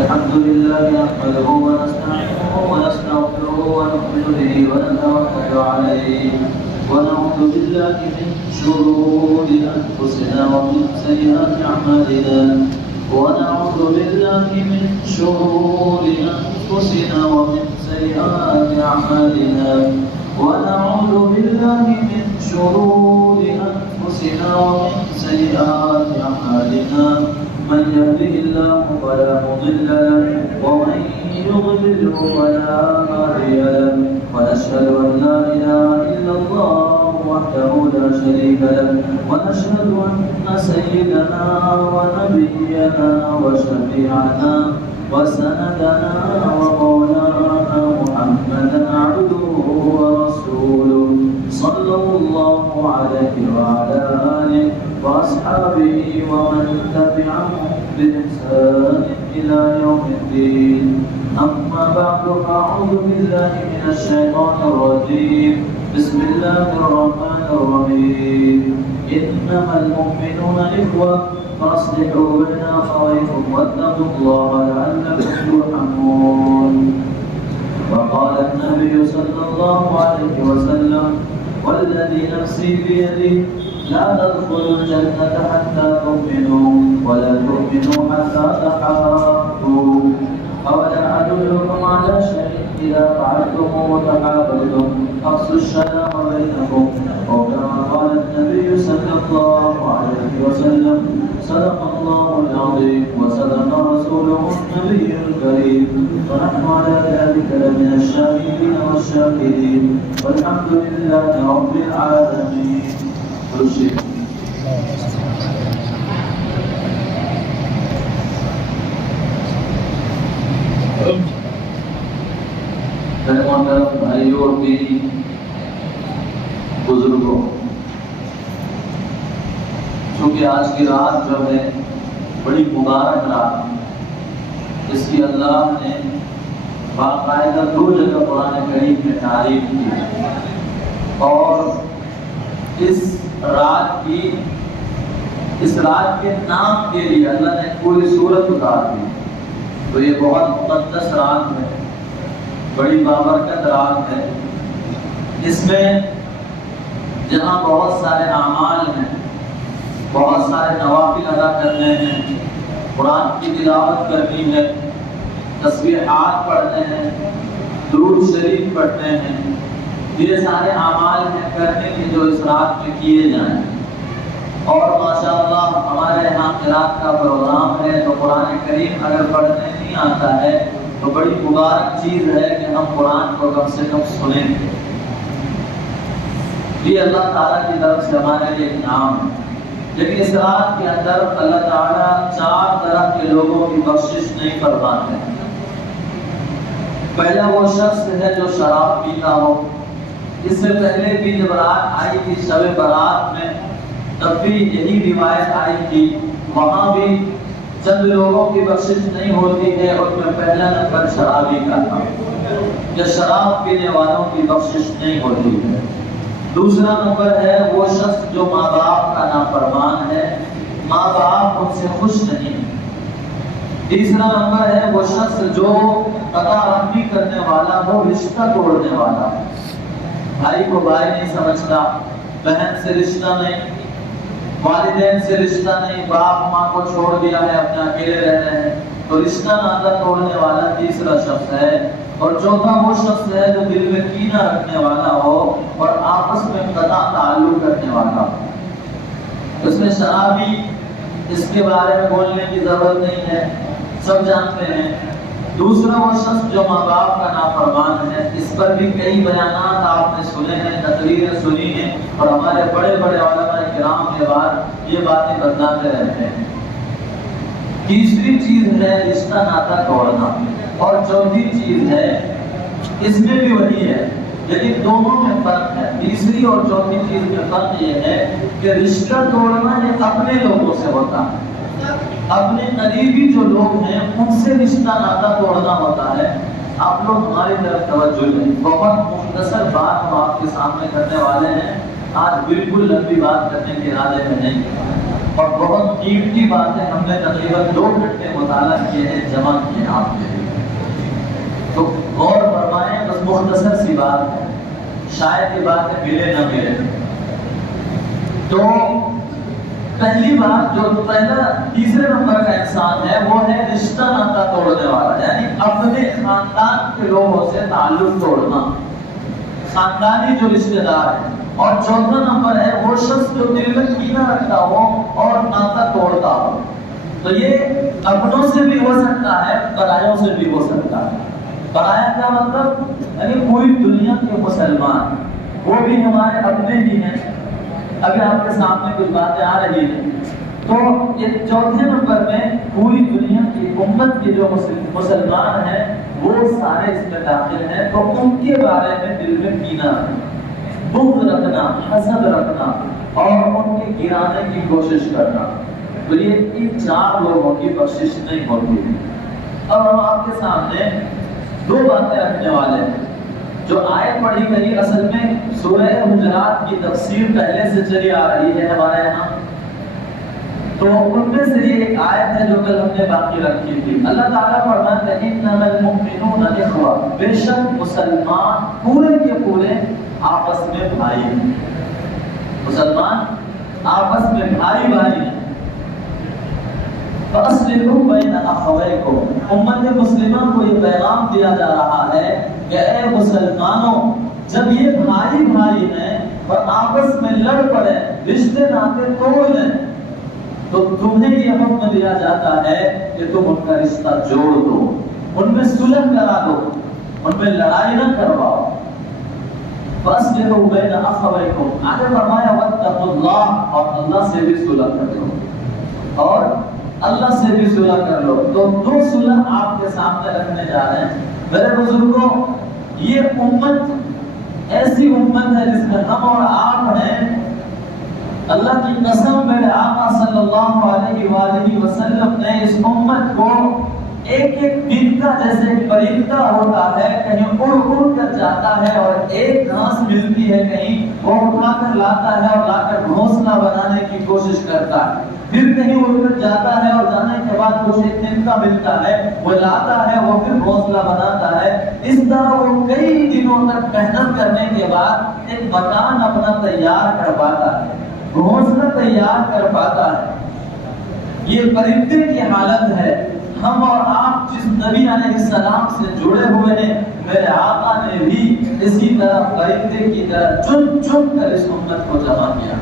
الحمد لله نحمده ونستعينه ونستغفره ونؤمن به ونتوكل عليه ونعوذ بالله من شرور أنفسنا ومن سيئات أعمالنا ونعوذ بالله من شرور أنفسنا ومن سيئات أعمالنا ونعوذ بالله من شرور أنفسنا ومن سيئات أعمالنا من يهده الله فلا مضل له ومن يضلل فلا هادي له ونشهد أن لا إله إلا الله وحده لا شريك له ونشهد أن سيدنا ونبينا وشفيعنا وسندنا ومولانا محمدا عبده ورسوله صلى الله عليه وعلى آله وأصحابه ومن تبعهم بإحسان إلى يوم الدين أما بعد فأعوذ بالله من الشيطان الرجيم بسم الله الرحمن الرحيم إنما المؤمنون إخوة فأصلحوا بين أخويكم واتقوا الله لعلكم ترحمون وقال النبي صلى الله عليه وسلم والذي نفسي بيده لا تدخلوا الجنة حتى تؤمنوا ولا تؤمنوا حتى تحابوا أولا أدلكم على شيء إذا فعلتموه تحاببتم أقصوا السلام بينكم أو كما قال النبي صلى الله عليه وسلم صدق الله العظيم وصدق رسوله النبي الكريم ونحن على ذلك لمن الشاهدين والشاكرين والحمد لله رب العالمين. محترم بھائیوں اور میری بزرگوں، چونکہ آج کی رات جو ہے بڑی مبارک رات، اس کی اللہ نے باقاعدہ 2 جگہ قرآن کریم میں تعریف کی اور اس رات کے نام کے لیے اللہ نے پوری سورت اتار دی. تو یہ بہت مقدس رات ہے، بڑی بابرکت رات ہے. اس میں جہاں بہت سارے اعمال ہیں، بہت سارے نوافل ادا کرنے ہیں، قرآن کی تلاوت کرنی ہے، تسبیحات پڑھنے ہیں، درود شریف پڑھنے ہیں، یہ سارے اعمال ہیں کرنے کے جو اس رات میں کیے جائیں. اور ماشاءاللہ ہمارے یہاں قرات کا پروگرام ہے، تو قرآن کریم اگر پڑھنے نہیں آتا ہے تو بڑی مبارک چیز ہے کہ ہم قرآن کو کم سے کم سنیں. یہ اللہ تعالیٰ کی طرف سے ہمارے لیے انعام ہے. لیکن اس رات کے اندر اللہ تعالیٰ 4 طرح کے لوگوں کی بخشش نہیں فرماتے. پہلا وہ شخص ہے جو شراب پیتا ہو. اس سے پہلے بھی جب رات آئی تھی شب برات میں، تب بھی یہی روایت آئی تھی، وہاں بھی چند لوگوں کی بخشش نہیں ہوتی ہے، اور میں پہلا نمبر شرابی کا تھا کہ شراب پینے والوں کی بخشش نہیں ہوتی ہے. دوسرا نمبر ہے وہ شخص جو ماں باپ کا نافرمان ہے، ماں باپ ان سے خوش نہیں. تیسرا نمبر ہے وہ شخص جو قطع رحمی کرنے والا ہو، رشتہ توڑنے والا، بھائی کو بھائی نہیں سمجھتا، بہن سے رشتہ نہیں، والدین سے رشتہ نہیں، باپ ماں کو چھوڑ دیا ہے، اپنے اکیلے رہ رہے ہیں، تو رشتہ ناطہ توڑنے والا تیسرا شخص ہے. اور چوتھا وہ شخص ہے جو دل میں کینہ رکھنے والا ہو اور آپس میں قطع تعلق رکھنے والا ہو. اس میں شرابی، اس کے بارے میں بولنے کی ضرورت نہیں ہے، سب جانتے ہیں. دوسرا وہ شخص جو ماں باپ کا نافرمان ہے، اس پر بھی کئی بیانات آپ نے سنے ہیں، تقریریں سنی ہیں، اور ہمارے بڑے بڑے علماء کرام کے بعد یہ باتیں بتلاتے رہتے ہیں. تیسری چیز ہے رشتہ ناطہ توڑنا، اور چوتھی چیز ہے، اس میں بھی وہی ہے لیکن دونوں میں فرق ہے. تیسری اور چوتھی چیز میں فرق یہ ہے کہ رشتہ توڑنا یہ اپنے لوگوں سے ہوتا ہے، اپنے قریبی جو لوگ ہیں ان سے رشتہ ناطہ توڑنا ہوتا ہے. آپ لوگ ہماری طرف توجہ دیں. بہت مختصر بات ہم آپ کے سامنے کرنے والے ہیں. آج بالکل لمبی بات کرنے کے ارادے میں نہیں. اور بہت قیمتی باتیں ہم نے تقریباً 2 گھنٹے مطالعہ کیے ہیں، جمع کیے ہیں آپ کے لیے، تو غور فرمائیں۔ بس مختصر سی بات ہے، شاید یہ باتیں ملے نہ ملے۔ تو پہلی بات جو پہلا تیسرے نمبر کا انسان ہے وہ ہے رشتہ ناتا توڑنے والا، یعنی اپنے خاندان کے لوگوں سے تعلق توڑنا، خاندانی جو رشتہ دار ہے۔ اور چوتھا نمبر ہے وہ شخص جو دل میں کینہ رکھتا ہو اور ناتا توڑتا ہو۔ تو یہ اپنوں سے بھی ہو سکتا ہے، پرایوں سے بھی ہو سکتا ہے۔ پرایا کیا مطلب؟ یعنی پوری دنیا کے مسلمان، وہ بھی ہمارے اپنے ہی ہیں۔ اگر آپ کے سامنے کچھ باتیں آ رہی ہیں تو یہ چوتھے نمبر میں پوری دنیا کی امت کے جو مسلمان ہیں وہ سارے اس میں داخل ہیں، تو ان کے بارے میں دل میں کینہ رکھنا، بغض رکھنا، حسد رکھنا اور ان کے گرانے کی کوشش کرنا، تو یہ ان 4 لوگوں کی بخشش نہیں ہوتی۔ اب ہم آپ کے سامنے 2 باتیں رکھنے والے ہیں۔ جو آیت پڑھی گئی اصل میں سورہ حجرات کی تفسیر پہلے سے چلی آ رہی ہے ہمارے یہاں، تو ان میں سے یہ ایک آیت ہے جو کل ہم نے باقی رکھی تھی۔ اللہ تعالیٰ فرماتے ہیں انما المؤمنون اخوہ، بے شک مسلمان پورے کے پورے آپس میں بھائی ہیں، مسلمان آپس میں بھائی ہیں۔ فَأَصْلِحُوا بَيْنَ أَخَوَيْكُمْ، امت مسلمہ کو یہ پیغام دیا جا رہا ہے کہ اے مسلمانوں، جب یہ بھائی ہیں اور آپس میں لڑ پڑے، رشتے ناطے توڑ لیں، تو تمہیں یہ حکم دیا جاتا ہے کہ تم ان کا رشتہ جوڑ دو، ان میں صلح کرا دو، ان میں لڑائی نہ کرواؤ۔ فَأَصْلِحُوا بَيْنَ أَخَوَيْكُمْ، آگے فرمایا وَاتَّقُوا اللَّهَ، اور اللہ سے بھی صلح کر لو، اور اللہ سے بھی صلح کر لو۔ تو 2 صلح آپ کے سامنے رکھنے جا رہے ہیں میرے بزرگوں۔ یہ امت ایسی امت ہے جس میں ہم اور آپ ہیں، اللہ کی قسم میرے آقا صلی اللہ علیہ وآلہ وسلم نے اس امت کو ایک دن کا جیسے پرندہ ہوتا ہے، کہیں اڑ کر جاتا ہے اور ایک گھاس ملتی ہے کہیں، وہ اٹھا کر لاتا ہے اور لا کر گھونسلہ بنانے کی کوشش کرتا ہے، پھر کہیں اڑ کر جاتا ہے اور جانے کے بعد کچھ ایک دن کا ملتا ہے، وہ لاتا ہے، وہ پھر گھونسلہ بناتا ہے۔ اس طرح وہ کئی دنوں تک محنت کرنے کے بعد ایک مکان اپنا تیار کر پاتا ہے، گھونسلہ تیار کر پاتا ہے۔ یہ پرندے کی حالت ہے۔ ہم اور آپ جس نبی علیہ السلام سے جڑے ہوئے ہیں، میرے آقا نے بھی اسی طرح پرندے کی طرح چن چن کر اس امت کو جمع کیا۔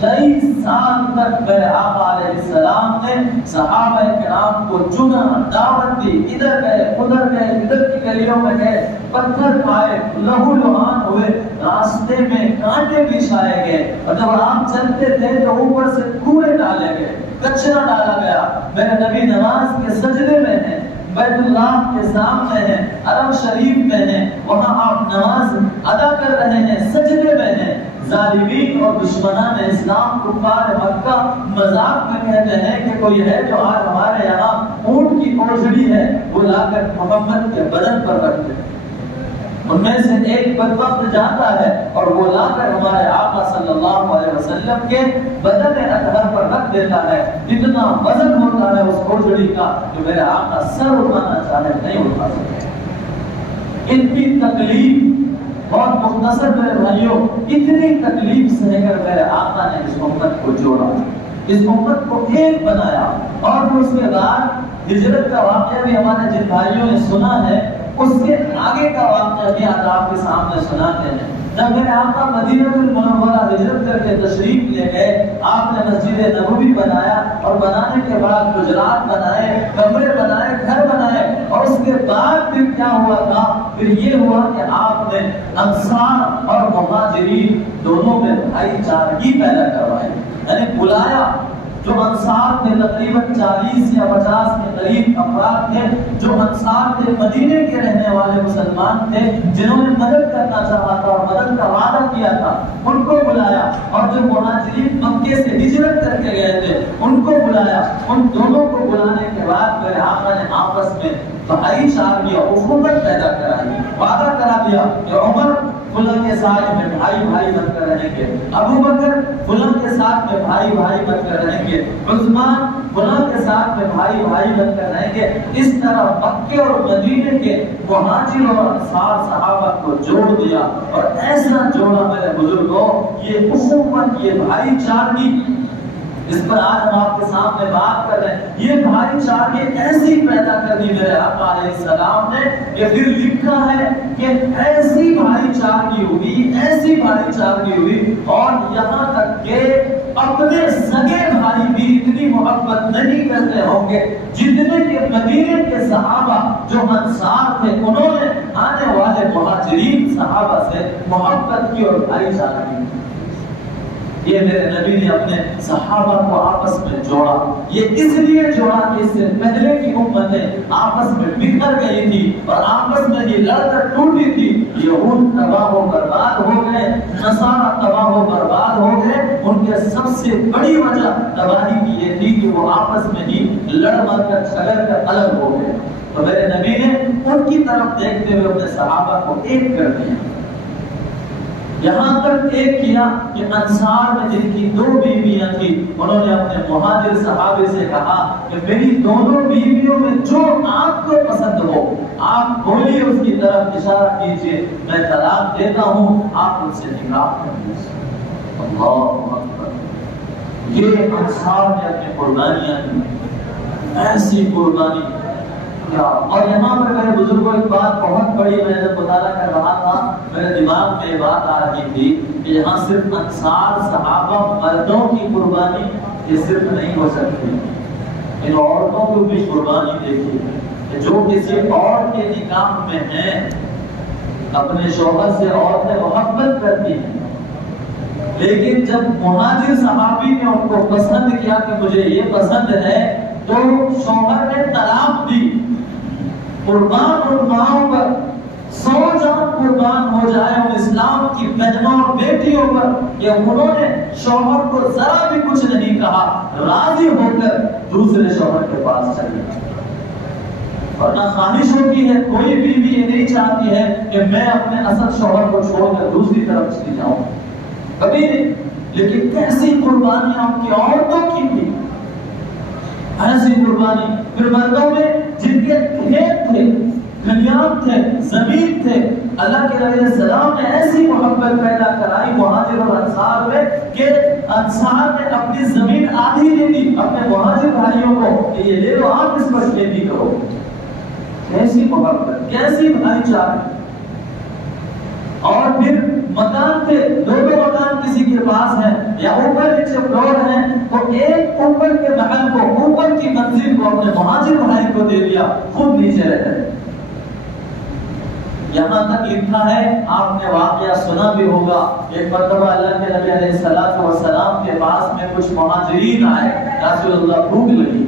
23 سال تک میرے آقا علیہ السلام نے صحابہ کرام کو چنا، دعوت دی، ادھر گئے ادھر کی گلیوں میں گئے، پتھر کھائے، لہو لہان ہوئے، راستے میں کانٹے بچھائے گئے، اور جب آپ چلتے تھے تو اوپر سے کوڑے ڈالے گئے، کچرا ڈالا گیا۔ میرے نبی نماز کے سجدے میں ہیں، بیت اللہ کے سامنے ہیں، حرم شریف میں ہیں، وہاں آپ نماز ادا کر رہے ہیں، سجدے میں ہیں۔ ظالمین اور دشمنان اسلام کفار مکہ مذاق میں کہتے ہیں کہ کوئی ہے جو آج ہمارے یہاں اونٹ کی اوجڑی ہے وہ لا کر محمد کے بدن پر رکھتے ہیں۔ ان میں سے ایک بدبخت جاتا ہے اور وہ لا کر ہمارے آقا صلی اللہ علیہ وسلم کے بدن اطہر پر رکھ دیتا ہے۔ جتنا وزن ہوتا ہے اس اوجڑی کا جو میرے آقا سر اٹھانا چاہے نہیں اٹھا سکتے۔ ان کی تکلیف بہت مختصر میرے بھائیوں، اتنی تکلیف سہ کر میرے آقا نے اس امت کو جوڑا، اس امت کو ایک بنایا۔ اور پھر اس کے بعد ہجرت کا واقعہ بھی ہمارے جن بھائیوں نے سنا ہے، اس کے آگے کا واقعہ بھی آج آپ کے سامنے سناتے ہیں۔ جب میرے آقا مدینہ المنورہ ہجرت کر کے تشریف لے گئے، آپ نے مسجد نبوی بنایا، اور بنانے کے بعد گجرات بنائے، کمرے بنائے، گھر بنائے، اور اس کے بعد پھر کیا ہوا تھا؟ پھر یہ ہوا کہ آپ نے انصار اور مہاجرین دونوں میں بھائی چارگی پیدا کروائی، یعنی بلایا۔ جو انصار تھے تقریباً 40 یا 50 کے قریب افراد تھے، جو انصار تھے مدینے کے رہنے والے مسلمان تھے، جنہوں نے مدد کرنا چاہا تھا اور مدد کا وعدہ کیا تھا، ان کو بلایا۔ اور جو مہاجرین مکے سے ہجرت کر کے گئے تھے ان کو بلایا۔ ان دونوں کو بلانے کے بعد میرے آقا نے آپس میں بھائی چارگی اور اخوت پیدا کرائی، وعدہ کرا دیا کہ عمر فلاں کے ساتھ میں بھائی بھائی بن کر رہیں گے، ابو بکر فلاں کے ساتھ میں بھائی بھائی بن کر رہیں گے، عثمان فلاں کے ساتھ میں بھائی بھائی بن کر رہیں گے۔ اس طرح مکے اور مدینے کے مہاجر اور انصار صحابہ کو جوڑ دیا، اور ایسا جوڑا میرے بزرگوں، یہ اخوت، یہ بھائی چارگی، اس پر آج ہم آپ کے سامنے بات کر رہے ہیں، یہ بھائی چارگی ایسی پیدا کر دی میرے آقا علیہ السلام نے کہ پھر لکھا ہے کہ ایسی بھائی چارگی ہوئی، ایسی بھائی چارگی ہوئی، اور یہاں تک کہ اپنے سگے بھائی بھی اتنی محبت نہیں کرتے ہوں گے جتنے کہ مدینے کے صحابہ جو انصار تھے انہوں نے آنے والے مہاجرین صحابہ سے محبت کی اور بھائی چارگی کی۔ یہ میرے نبی نے اپنے صحابہ کو آپس میں جوڑا، یہ اس لیے جوڑا کہ اس سے پہلے کی امتیں آپس میں بکھر گئی تھی اور آپس میں یہ لڑ کر ٹوٹی تھی۔ یہود تباہ و برباد ہو گئے، نصارہ تباہ و برباد ہو گئے، ان کے سب سے بڑی وجہ تباہی کی یہ تھی کہ وہ آپس میں ہی لڑ مر کر جھگڑ کر الگ ہو گئے۔ تو میرے نبی نے ان کی طرف دیکھتے ہوئے اپنے صحابہ کو ایک کر دیا، یہاں تک ایک کیا کہ انصار میں جن کی 2 بیویاں تھیں انہوں نے اپنے مہاجر صحابے سے کہا کہ میری دونوں بیویوں میں جو آپ کو پسند ہو آپ بولیے، اس کی طرف اشارہ کیجئے، میں طلاق دیتا ہوں، آپ ان سے نکاح کر لیجیے۔ اللہ اکبر، یہ انصار نے اپنی قربانیاں دی، ایسی قربانی کیا۔ اور یہاں پر میرے بزرگوں ایک بات بہت بڑی، میں جب مطالعہ کر رہا تھا میرے دماغ میں یہ بات آ رہی تھی کہ یہاں صرف انصار صحابہ مردوں کی قربانی یہ صرف نہیں ہو سکتی، ان عورتوں کو بھی قربانی دیکھی کہ جو کسی اور کے نکاح میں ہیں، اپنے شوہر سے عورتیں محبت کرتی ہیں، لیکن جب مہاجر صحابی نے ان کو پسند کیا کہ مجھے یہ پسند ہے تو شوہر نے طلاق دی۔ قربان اور ماؤں پر 100 جان قربان ہو جائے ان اسلام کی بہنوں اور بیٹیوں پر کہ انہوں نے شوہر کو ذرا بھی کچھ نہیں کہا، راضی ہو کر دوسرے شوہر کے پاس چلی۔ ورنہ خواہش ہوتی ہے، کوئی بیوی یہ نہیں چاہتی ہے کہ میں اپنے اصل شوہر کو چھوڑ کر دوسری طرف چلی جاؤں، کبھی نہیں۔ لیکن کیسی قربانیاں ان کی عورتوں کی تھی، ایسی قربانی۔ پھر مردوں میں جن کے کھیت تھے، کھلیان تھے، زمین تھے، اللہ کے نبی علیہ السلام نے ایسی محبت پیدا کرائی مہاجر اور انصار میں کہ انصار نے اپنی زمین آدھی دے دی اپنے مہاجر بھائیوں کو کہ یہ لے لو، آپ اس پر کھیتی کرو۔ کیسی محبت، کیسی بھائی چارگی۔ اور پھر مکان تھے، 2 مکان کسی کے پاس ہیں یا اوپر نیچے فلور ہیں، تو ایک اوپر کے محل کو، اوپر کی منزل کو اپنے مہاجر بھائی کو دے دیا، خود نیچے رہے۔ یہاں تک لکھا ہے، آپ نے واقعہ سنا بھی ہوگا، ایک مرتبہ اللہ کے نبی علیہ السلام کے پاس میں کچھ مہاجرین آئے، رسول اللہ بھوک لگی،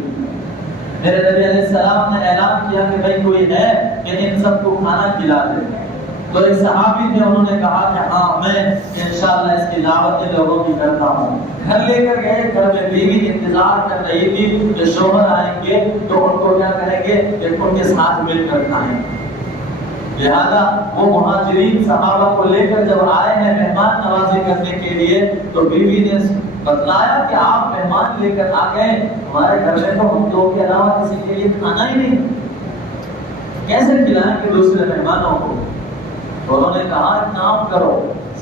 میرے نبی علیہ السلام نے اعلان کیا کہ بھائی کوئی ہے کہ ان سب کو کھانا کھلا دے۔ تو ایک صحابی تھے، انہوں نے کہا کہ ہاں میں انشاءاللہ اس کی دعوت لوگوں کی کرتا ہوں۔ گھر لے کر گئے، گھر میں بیوی انتظار کر رہی تھی کہ شوہر آئیں گے تو ان کو کیا کریں گے کہ ان کے ساتھ مل کر کھائیں۔ لہذا وہ مہاجرین صحابہ کو لے کر جب آئے ہیں مہمان نوازی کرنے کے لیے، تو بیوی نے بتلایا کہ آپ مہمان لے کر آ گئے، ہمارے گھر میں تو ہم دو کے علاوہ کسی کے لیے کھانا ہی نہیں، کیسے کھلائیں گے دوسرے مہمانوں کو؟ تو انہوں نے کہا کام کرو،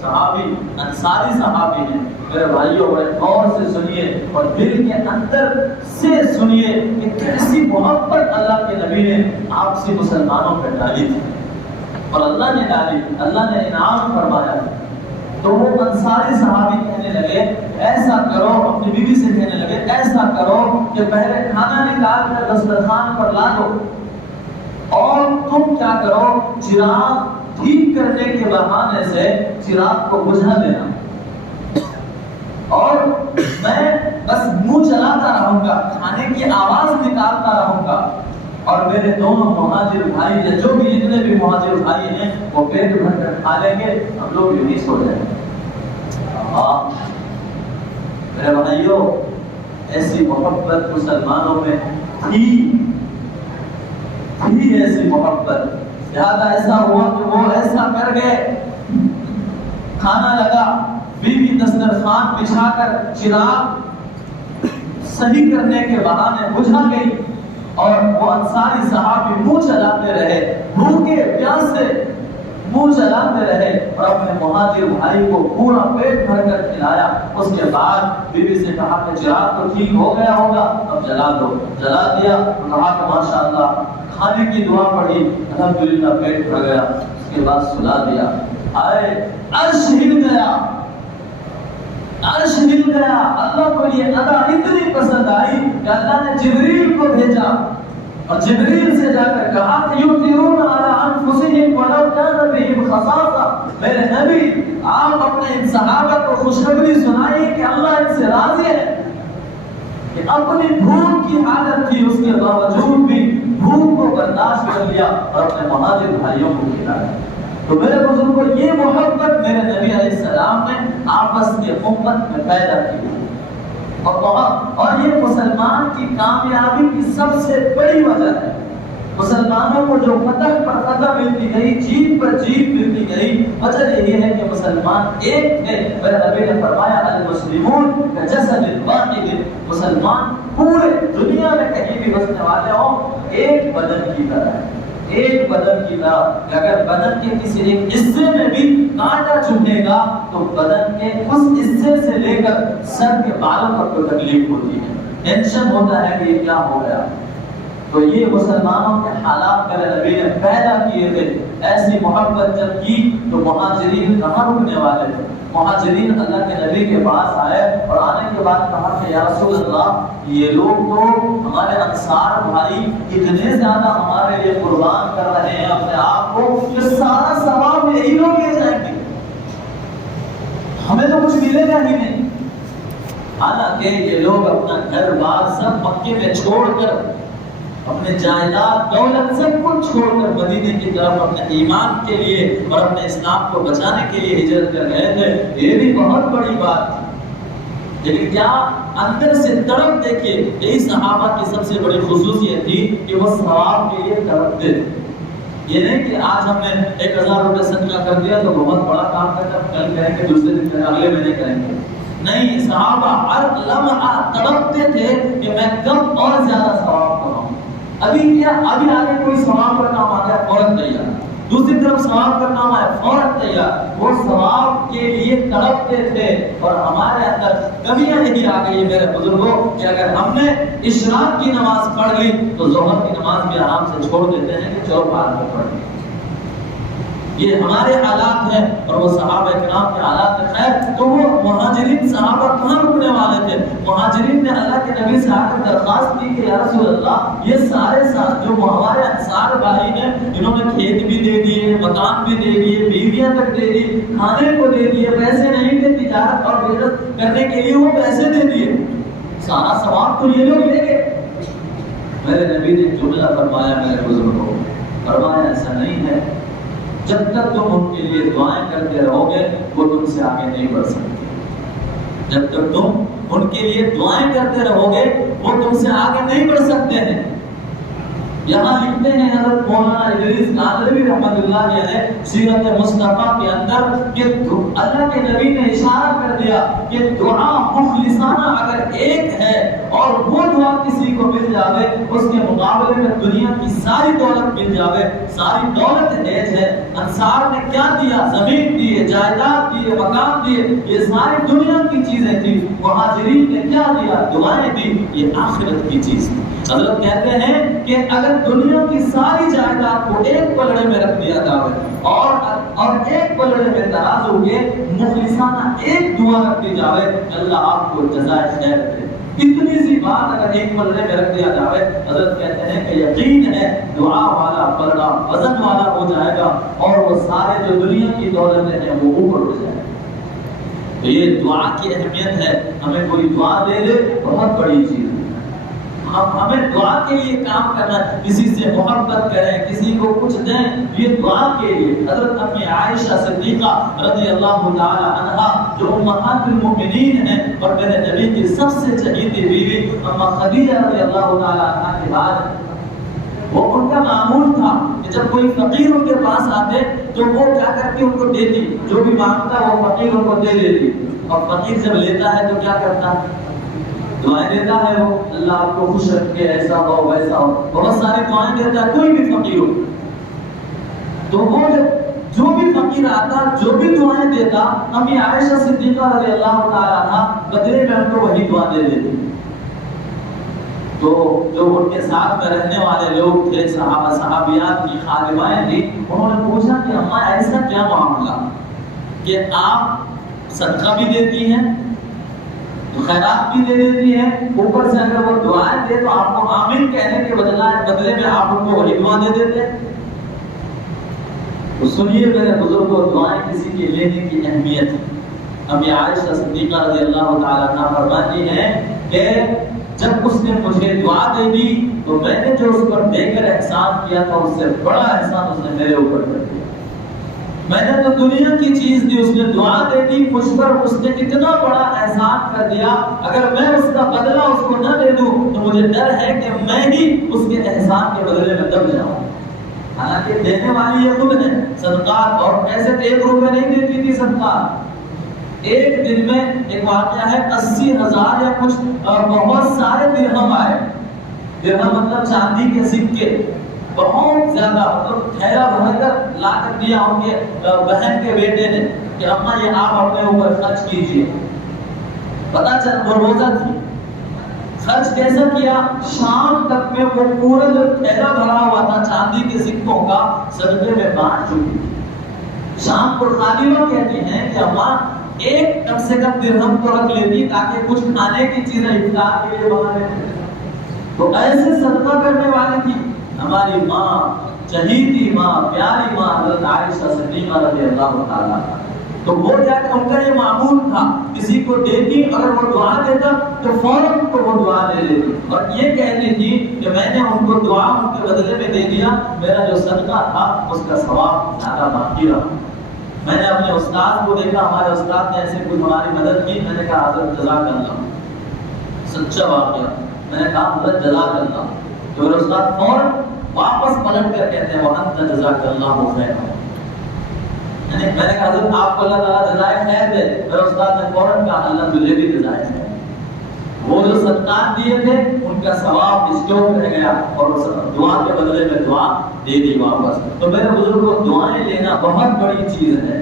صحابی انصاری صحابی ہیں، میرے بھائیوں بڑے غور سے سنیے اور دل کے اندر سے سنیے کہ کیسی محبت اللہ کے نبی نے آپسی مسلمانوں پہ ڈالی تھی، اور اللہ نے ڈالی، اللہ نے انعام فرمایا۔ تو وہ انصاری صحابی کہنے لگے ایسا کرو، اپنی بیوی سے کہنے لگے ایسا کرو کہ پہلے کھانا نکال کر دسترخوان پر لا دو، اور تم کیا کرو، چراغ ٹھیک کرنے کے بہانے سے چراغ کو بجھا دینا، اور میں بس منہ چلاتا رہوں گا، کھانے کی آواز نکالتا رہوں گا، اور میرے دونوں مہاجر بھائی یا جو بھی جتنے بھی مہاجر بھائی ہیں وہ پیٹ بھر کر کھا لیں گے، ہم لوگ یوں ہی سو جائیں گے۔ میرے بھائیوں، ایسی محبت مسلمانوں میں تھی ایسی محبت، لہذا ایسا ہوا کہ وہ ایسا کر گئے کھانا لگا، بیوی دسترخوان بچھا کر چراغ صحیح کرنے کے بہانے بجھا گئی اور وہ انصاری صحابی منہ چلاتے رہے، بھوکے پیاسے منہ چلاتے رہے اور اپنے مہاجر بھائی کو پورا پیٹ بھر کر کھلایا۔ اس کے بعد بیوی سے کہا کہ چراغ تو ٹھیک ہو گیا ہوگا، اب جلا دو۔ جلا دیا، کہا کہ ماشاءاللہ کھانے کی دعا پڑھی، الحمدللہ پیٹ بھر گیا۔ اس کے بعد سلا دیا۔ آئے عرش ہل گیا، عرش ہل گیا۔ اللہ کو یہ ادا اتنی پسند آئی کہ اللہ نے جبریل کو بھیجا اور جبریل سے جا کر کہا کہ یؤثرون علی انفسہم ولو کان بہم خصاصہ، میرے نبی آپ اپنے ان صحابہ کو خوشخبری سنائیے کہ اللہ ان سے راضی ہے کہ اپنی بھوک کی حالت تھی اس کے باوجود بھی بھوک کو برداشت کر لیا اور اپنے مہاجر بھائیوں کو کھلایا۔ تو میرے بزرگوں، یہ محبت میرے نبی علیہ السلام نے آپس کی امت میں پیدا کی اور یہ مسلمان کی کامیابی کی سب سے بڑی وجہ ہے۔ مسلمانوں کو جو فتح پر فتح ملتی گئی، جیت پر جیت ملتی گئی، وجہ یہی ہے کہ مسلمان ایک تھے۔ میرے نبی نے فرمایا المسلمون کجسد واحد، مسلمان پورے دنیا میں کہیں بھی بسنے والے ہوں ایک بدن کی طرح ہے، ایک بدن کی طرح کہ اگر بدن کے کسی ایک حصے میں بھی کانٹا چبھے گا تو بدن کے اس حصے سے لے کر سر کے بالوں تک کو تکلیف ہوتی ہے، ٹینشن ہوتا ہے کہ یہ کیا ہو گیا۔ تو یہ مسلمانوں کے حالات میرے نبی نے پیدا کیے تھے۔ ایسی محبت جب کی تو مہاجرین کہاں رکنے والے تھے؟ مہاجرین اللہ کے نبی کے پاس آئے اور آنے کے بعد کہا کہ یا رسول اللہ، یہ لوگ تو ہمارے انصار بھائی اتنے زیادہ ہمارے لیے قربان کر رہے ہیں اپنے آپ کو کہ سارا ثواب یہی لوگ لے جائیں گے، ہمیں تو کچھ ملے گا ہی نہیں۔ حالانکہ یہ لوگ اپنا گھر بار سب مکے میں چھوڑ کر، اپنے جائیداد دولت سب کچھ چھوڑ کر مدینے کی طرف اپنے ایمان کے لیے اور اپنے اسلام کو بچانے کے لیے ہجرت کر گئے تھے۔ یہ بھی بہت بڑی بات تھی، لیکن کیا اندر سے تڑپ دیکھیے، یہی صحابہ کی سب سے بڑی خصوصیت تھی کہ وہ ثواب کے لیے تڑپتے تھے۔ یہ نہیں کہ آج ہم نے 1000 روپے صدقہ کر دیا تو بہت بڑا کام کرتا، کل کریں گے، دوسرے دن کریں، اگلے مہینے کریں گے۔ نہیں، صحابہ ہر لمحہ تڑپتے تھے کہ میں کب اور زیادہ ثواب کراؤں۔ ابھی کیا، ابھی آگے کوئی ثواب کا کام آ گیا فوراً تیار، دوسری طرف ثواب کا کام آیا فوراً تیار۔ وہ ثواب کے لیے تڑپتے تھے اور ہمارے اندر کمیاں نہیں آ گئی میرے بزرگوں کہ اگر ہم نے اشراق کی نماز پڑھ لی تو ظہر کی نماز بھی آرام سے چھوڑ دیتے ہیں کہ چلو بعد میں پڑھ لیں۔ یہ ہمارے حالات ہیں اور وہ صحابہ کرام کے حالات ہیں۔ خیر، تو وہ مہاجرین صحابہ کہاں رکنے والے تھے؟ مہاجرین نے اللہ کے نبی سے آ کر درخواست کی کہ یا رسول اللہ، یہ سارے جو ہمارے انصار بھائی ہیں انہوں نے کھیت بھی دے دیے، مکان بھی دے دیے، بیویاں تک دے دی، کھانے کو دے دیے، پیسے نہیں تھے تجارت اور ہجرت کرنے کے لیے، وہ پیسے دے دیے، سارا ثواب تو یہ لوگ لے گئے۔ میرے نبی نے جملہ فرمایا میرے بزرگوں، فرمایا ایسا نہیں ہے، جب تک تم ان کے لیے دعائیں کرتے رہو گے وہ تم سے آگے نہیں بڑھ سکتے۔ جب تک تم ان کے لیے دعائیں کرتے رہو گے وہ تم سے آگے نہیں بڑھ سکتے ہیں۔ یہاں لکھتے ہیں حضرت مولانا ادریس نادری رحمۃ اللہ علیہ سیرت مصطفیٰ کے اندر کہ اللہ کے نبی نے اشارہ کر دیا کہ دعا مخلصانہ اگر ایک ہے اور وہ دعا کسی کو مل جاوے، اس کے مقابلے میں دنیا کی ساری دولت مل جاوے، ساری دولت ہیج ہے۔ انصار نے کیا دیا؟ زمین دیے، جائیداد دیے، مکان دیے، یہ ساری دنیا کی چیزیں تھی۔ مہاجرین نے کیا دیا؟ دعائیں دی، یہ آخرت کی چیز تھی۔ حضرت کہتے ہیں کہ اگر دنیا کی ساری جائیداد کو ایک پلڑے میں رکھ دیا جائے اور ایک پلڑے میں ترازو کے مخلصانہ ایک دعا رکھ دی جائے، اللہ آپ کو جزائے خیر دے۔ اتنی سی بات اگر ایک پلڑے میں رکھ دیا جائے، حضرت کہتے ہیں کہ یقین ہے دعا والا پلڑا وزن والا ہو جائے گا اور وہ سارے جو دنیا کی دولتیں ہیں وہ اوپر ہو جائے گا۔ تو یہ دعا کی اہمیت ہے، ہمیں کوئی دعا دے دے بہت بڑی چیز ہے۔ ہمیں دعا کے لیے کام کرنا، کسی سے محبت کریں، کسی کو کچھ دیں، یہ دعا کے لیے۔ حضرت امی عائشہ صدیقہ رضی اللہ تعالی عنہا جو امہات المؤمنین ہیں اور میرے نبی کی سب سے چہیتی بیوی اما خدیجہ رضی اللہ تعالی عنہا کے بعد وہ ان کا معمول تھا کہ جب کوئی فقیر ان کے پاس آتے تو وہ کیا کرتی ان کو دیتی، جو بھی مانگتا وہ فقیر ان کو دے دیتی، اور فقیر جب لیتا ہے تو کیا کرتا ہے؟ دعائیں دیتا ہے، وہ اللہ آپ کو خوش رکھے، ایسا ہو ویسا ہو، بہت ساری دعائیں دیتا ہے کوئی بھی فقیر ہو۔ تو وہ جو بھی فقیر آتا، جو بھی دعائیں دیتا، امی عائشہ صدیقہ رضی اللہ تعالیٰ عنہا بدلے میں ان کو وہی دعا دے دیتی۔ تو جو ان کے ساتھ میں رہنے والے لوگ تھے، صحابہ صحابیات کی خادمائیں تھیں، انہوں نے پوچھا کہ اماں ایسا کیا معاملہ کہ آپ صدقہ بھی دیتی ہیں، خیرات بھی دے دیتی ہیں، اوپر سے اگر وہ دعائیں دے تو آپ کو آمین کہنے کے بدلے میں آپ ان کو وہی دعا دے دیتے ہیں؟ تو سنیے میرے بزرگوں، دعائیں کسی کے لینے کی اہمیت ہے۔ امی عائشہ صدیقہ رضی اللہ تعالیٰ عنہا فرماتی ہیں کہ جب اس نے مجھے دعا دے دی تو میں نے جو اس پر دے کر احسان کیا تھا اس سے بڑا احسان اس نے میرے اوپر کر دیا۔ میں نے تو دنیا کی چیز دی، اس نے دعا دے دی مجھ پر، اس نے اتنا بڑا احسان کر دیا، اگر میں اس کا بدلہ اس کو نہ دے دوں تو مجھے ڈر ہے کہ میں ہی اس کے احسان کے بدلے میں دب جاؤں۔ حالانکہ دینے والی یہ خود ہے صدقات، اور ایسے 1 روپے نہیں دیتی تھی صدقات۔ ایک دن میں ایک واقعہ ہے 80,000 یا کچھ بہت سارے درہم آئے۔ درہم مطلب چاندی کے سکے، بہت زیادہ، مطلب تھیلا بھر کر لا کر دیا ان کے بہن کے بیٹے نے کہ اماں یہ آپ اپنے اوپر خرچ کیجئے۔ پتہ چل وہ روزہ تھی، خرچ کیسا کیا؟ شام تک میں وہ پورا جو تھیلا بھرا ہوا تھا چاندی کے سکوں کا صدقے میں بانٹ چکی۔ شام کو خادمہ کہتی ہیں کہ اماں ایک کم سے کم درہم کو رکھ لیتی تاکہ کچھ کھانے کی چیزیں افطار کے لیے بنا لیتے۔ تو ایسے صدقہ کرنے والی تھی ہماری ماں، چہیتی ماں، پیاری ماں حضرت عائشہ صدیقہ رضی اللہ تعالیٰ عنہا۔ تو وہ کیا کہ ان کا یہ معمول تھا، کسی کو دیتی اگر وہ دعا دیتا تو فوراً ان کو وہ دعا دے دیتی، اور یہ کہتی تھی کہ میں نے ان کو دعا ان کے بدلے میں دے دیا، میرا جو صدقہ تھا اس کا ثواب زیادہ باقی رہا۔ میں نے اپنے استاد کو دیکھا، ہمارے استاد نے ایسے کوئی ہماری مدد کی، میں نے کہا حضرت جزاک اللہ، سچا واقعہ، میں نے کہا حضرت جزاک اللہ، تو میرے استاد فوراً واپس پلٹ کر کہتے ہیں وَأَنْتَ جَزَاكَ اللَّهُ خَيْرًا، یعنی میں نے کہا حضرت آپ کو اللہ تعالیٰ جزائے خیر دے، میرے استاد نے فوراً کہا اللہ تجھے بھی جزائے خیر۔ وہ جو صدقات دیے تھے ان کا ثواب اسٹوک رہ گیا، اور دعا کے بدلے میں دعا دے دی واپس۔ تو میرے بزرگوں، دعائیں لینا بہت بڑی چیز ہے۔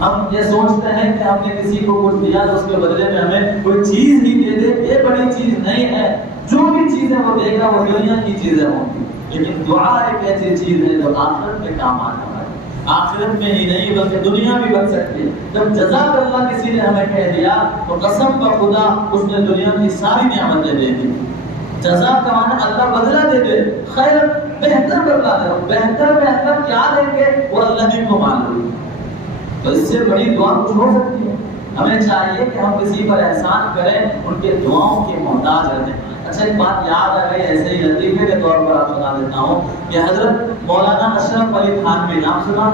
ہم یہ سوچتے ہیں کہ ہم نے کسی کو کچھ دیا تو اس کے بدلے میں ہمیں کوئی چیز ہی دے دے، یہ بڑی چیز نہیں ہے۔ جو بھی چیزیں وہ دے گا وہ دنیا کی چیزیں ہوں گی، لیکن دعا ایک ایسی چیز ہے جو آخرت میں کام آنے والی ہے۔ آخرت میں ہی نہیں بلکہ دنیا بھی بن سکتی ہے۔ جب جزاک اللہ کسی نے ہمیں کہہ دیا تو قسم بخدا اس نے دنیا کی ساری نعمتیں دے دی۔ جزا کا معنی اللہ بدلہ دے دے، خیر بہتر بدلہ دے، بہتر کیا دیں گے وہ اللہ ہی کو معلوم۔ تو اس سے بڑی دعا کچھ ہو سکتی ہے؟ ہمیں چاہیے کہ ہم کسی پر احسان کریں، ان کے دعاؤں کے محتاج رہیں۔ اچھا ایک بات یاد آ گئی، ایسے ہی لطیفے کے طور پر آپ سنا دیتا ہوں کہ حضرت مولانا اشرف علی تھانوی، نام سنا؟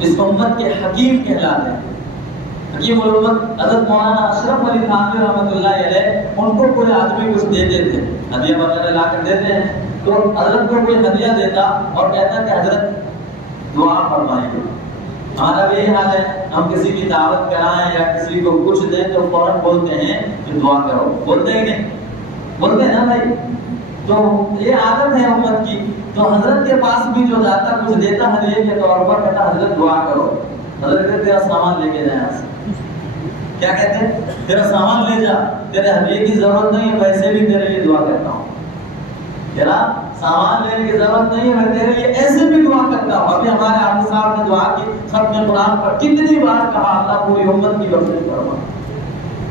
اس امت کے حکیم کہلاتے ہیں، حکیم الامت حضرت مولانا اشرف علی تھانوی رحمۃ اللہ علیہ۔ ان کو کوئی آدمی کچھ دیتے تھے، ہدیہ وغیرہ لا کر دیتے ہیں، تو حضرت کو کوئی ہدیہ دیتا اور کہتا کہ حضرت دعا فرمائیے۔ ہمارا بھی یہی حال ہے، ہم کسی کی دعوت کرائیں یا کسی کو کچھ دیں تو فوراً بولتے ہیں کہ دعا کرو، بولتے ہیں نہیں؟ بولتے ہیں نا بھائی؟ تو یہ عادت ہے امت کی۔ تو حضرت کے پاس بھی جو جاتا کچھ دیتا ہدیے کے طور پر، کہتا حضرت دعا کرو۔ حضرت کہتے تیرا سامان لے کے جائیں یہاں سے۔ کیا کہتے ہیں؟ تیرا سامان لے جا، تیرے ہدیے کی ضرورت نہیں ہے، ویسے بھی تیرے لیے دعا کرتا ہوں۔ تیرا سامان لینے کی ضرورت نہیں ہے، میں تیرے لیے ایسے بھی دعا کرتا ہوں۔ ابھی ہمارے حافظ صاحب نے دعا کی، ختم قرآن پر کتنی بار کہا اللہ پوری امت کی بخشش فرما۔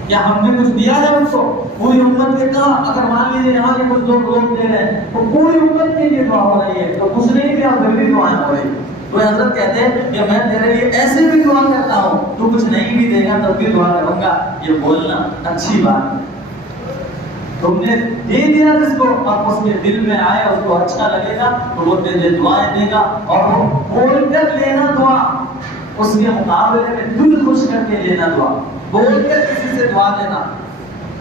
کیا ہم نے کچھ دیا ہے ان کو؟ پوری امت کے کہا، اگر مان لیجیے یہاں کے کچھ لوگ دے رہے ہیں تو پوری امت کے لیے دعا ہو رہی ہے، تو کچھ نہیں کیا پھر بھی دعائیں ہو رہی ہے۔ تو حضرت کہتے ہیں کہ میں تیرے لیے ایسے بھی دعا کرتا ہوں، تو کچھ نہیں بھی دے گا تب بھی دعا کروں گا۔ یہ بولنا اچھی بات ہے، تم نے دے دیا جس کو، اب اس کے دل میں آئے، اس کو اچھا لگے گا تو وہ تیرے دعائیں دے گا، اور وہ بول کر لینا دعا، اس کے مقابلے میں دل خوش کر کے لینا دعا۔ بول کر کسی سے دعا لینا،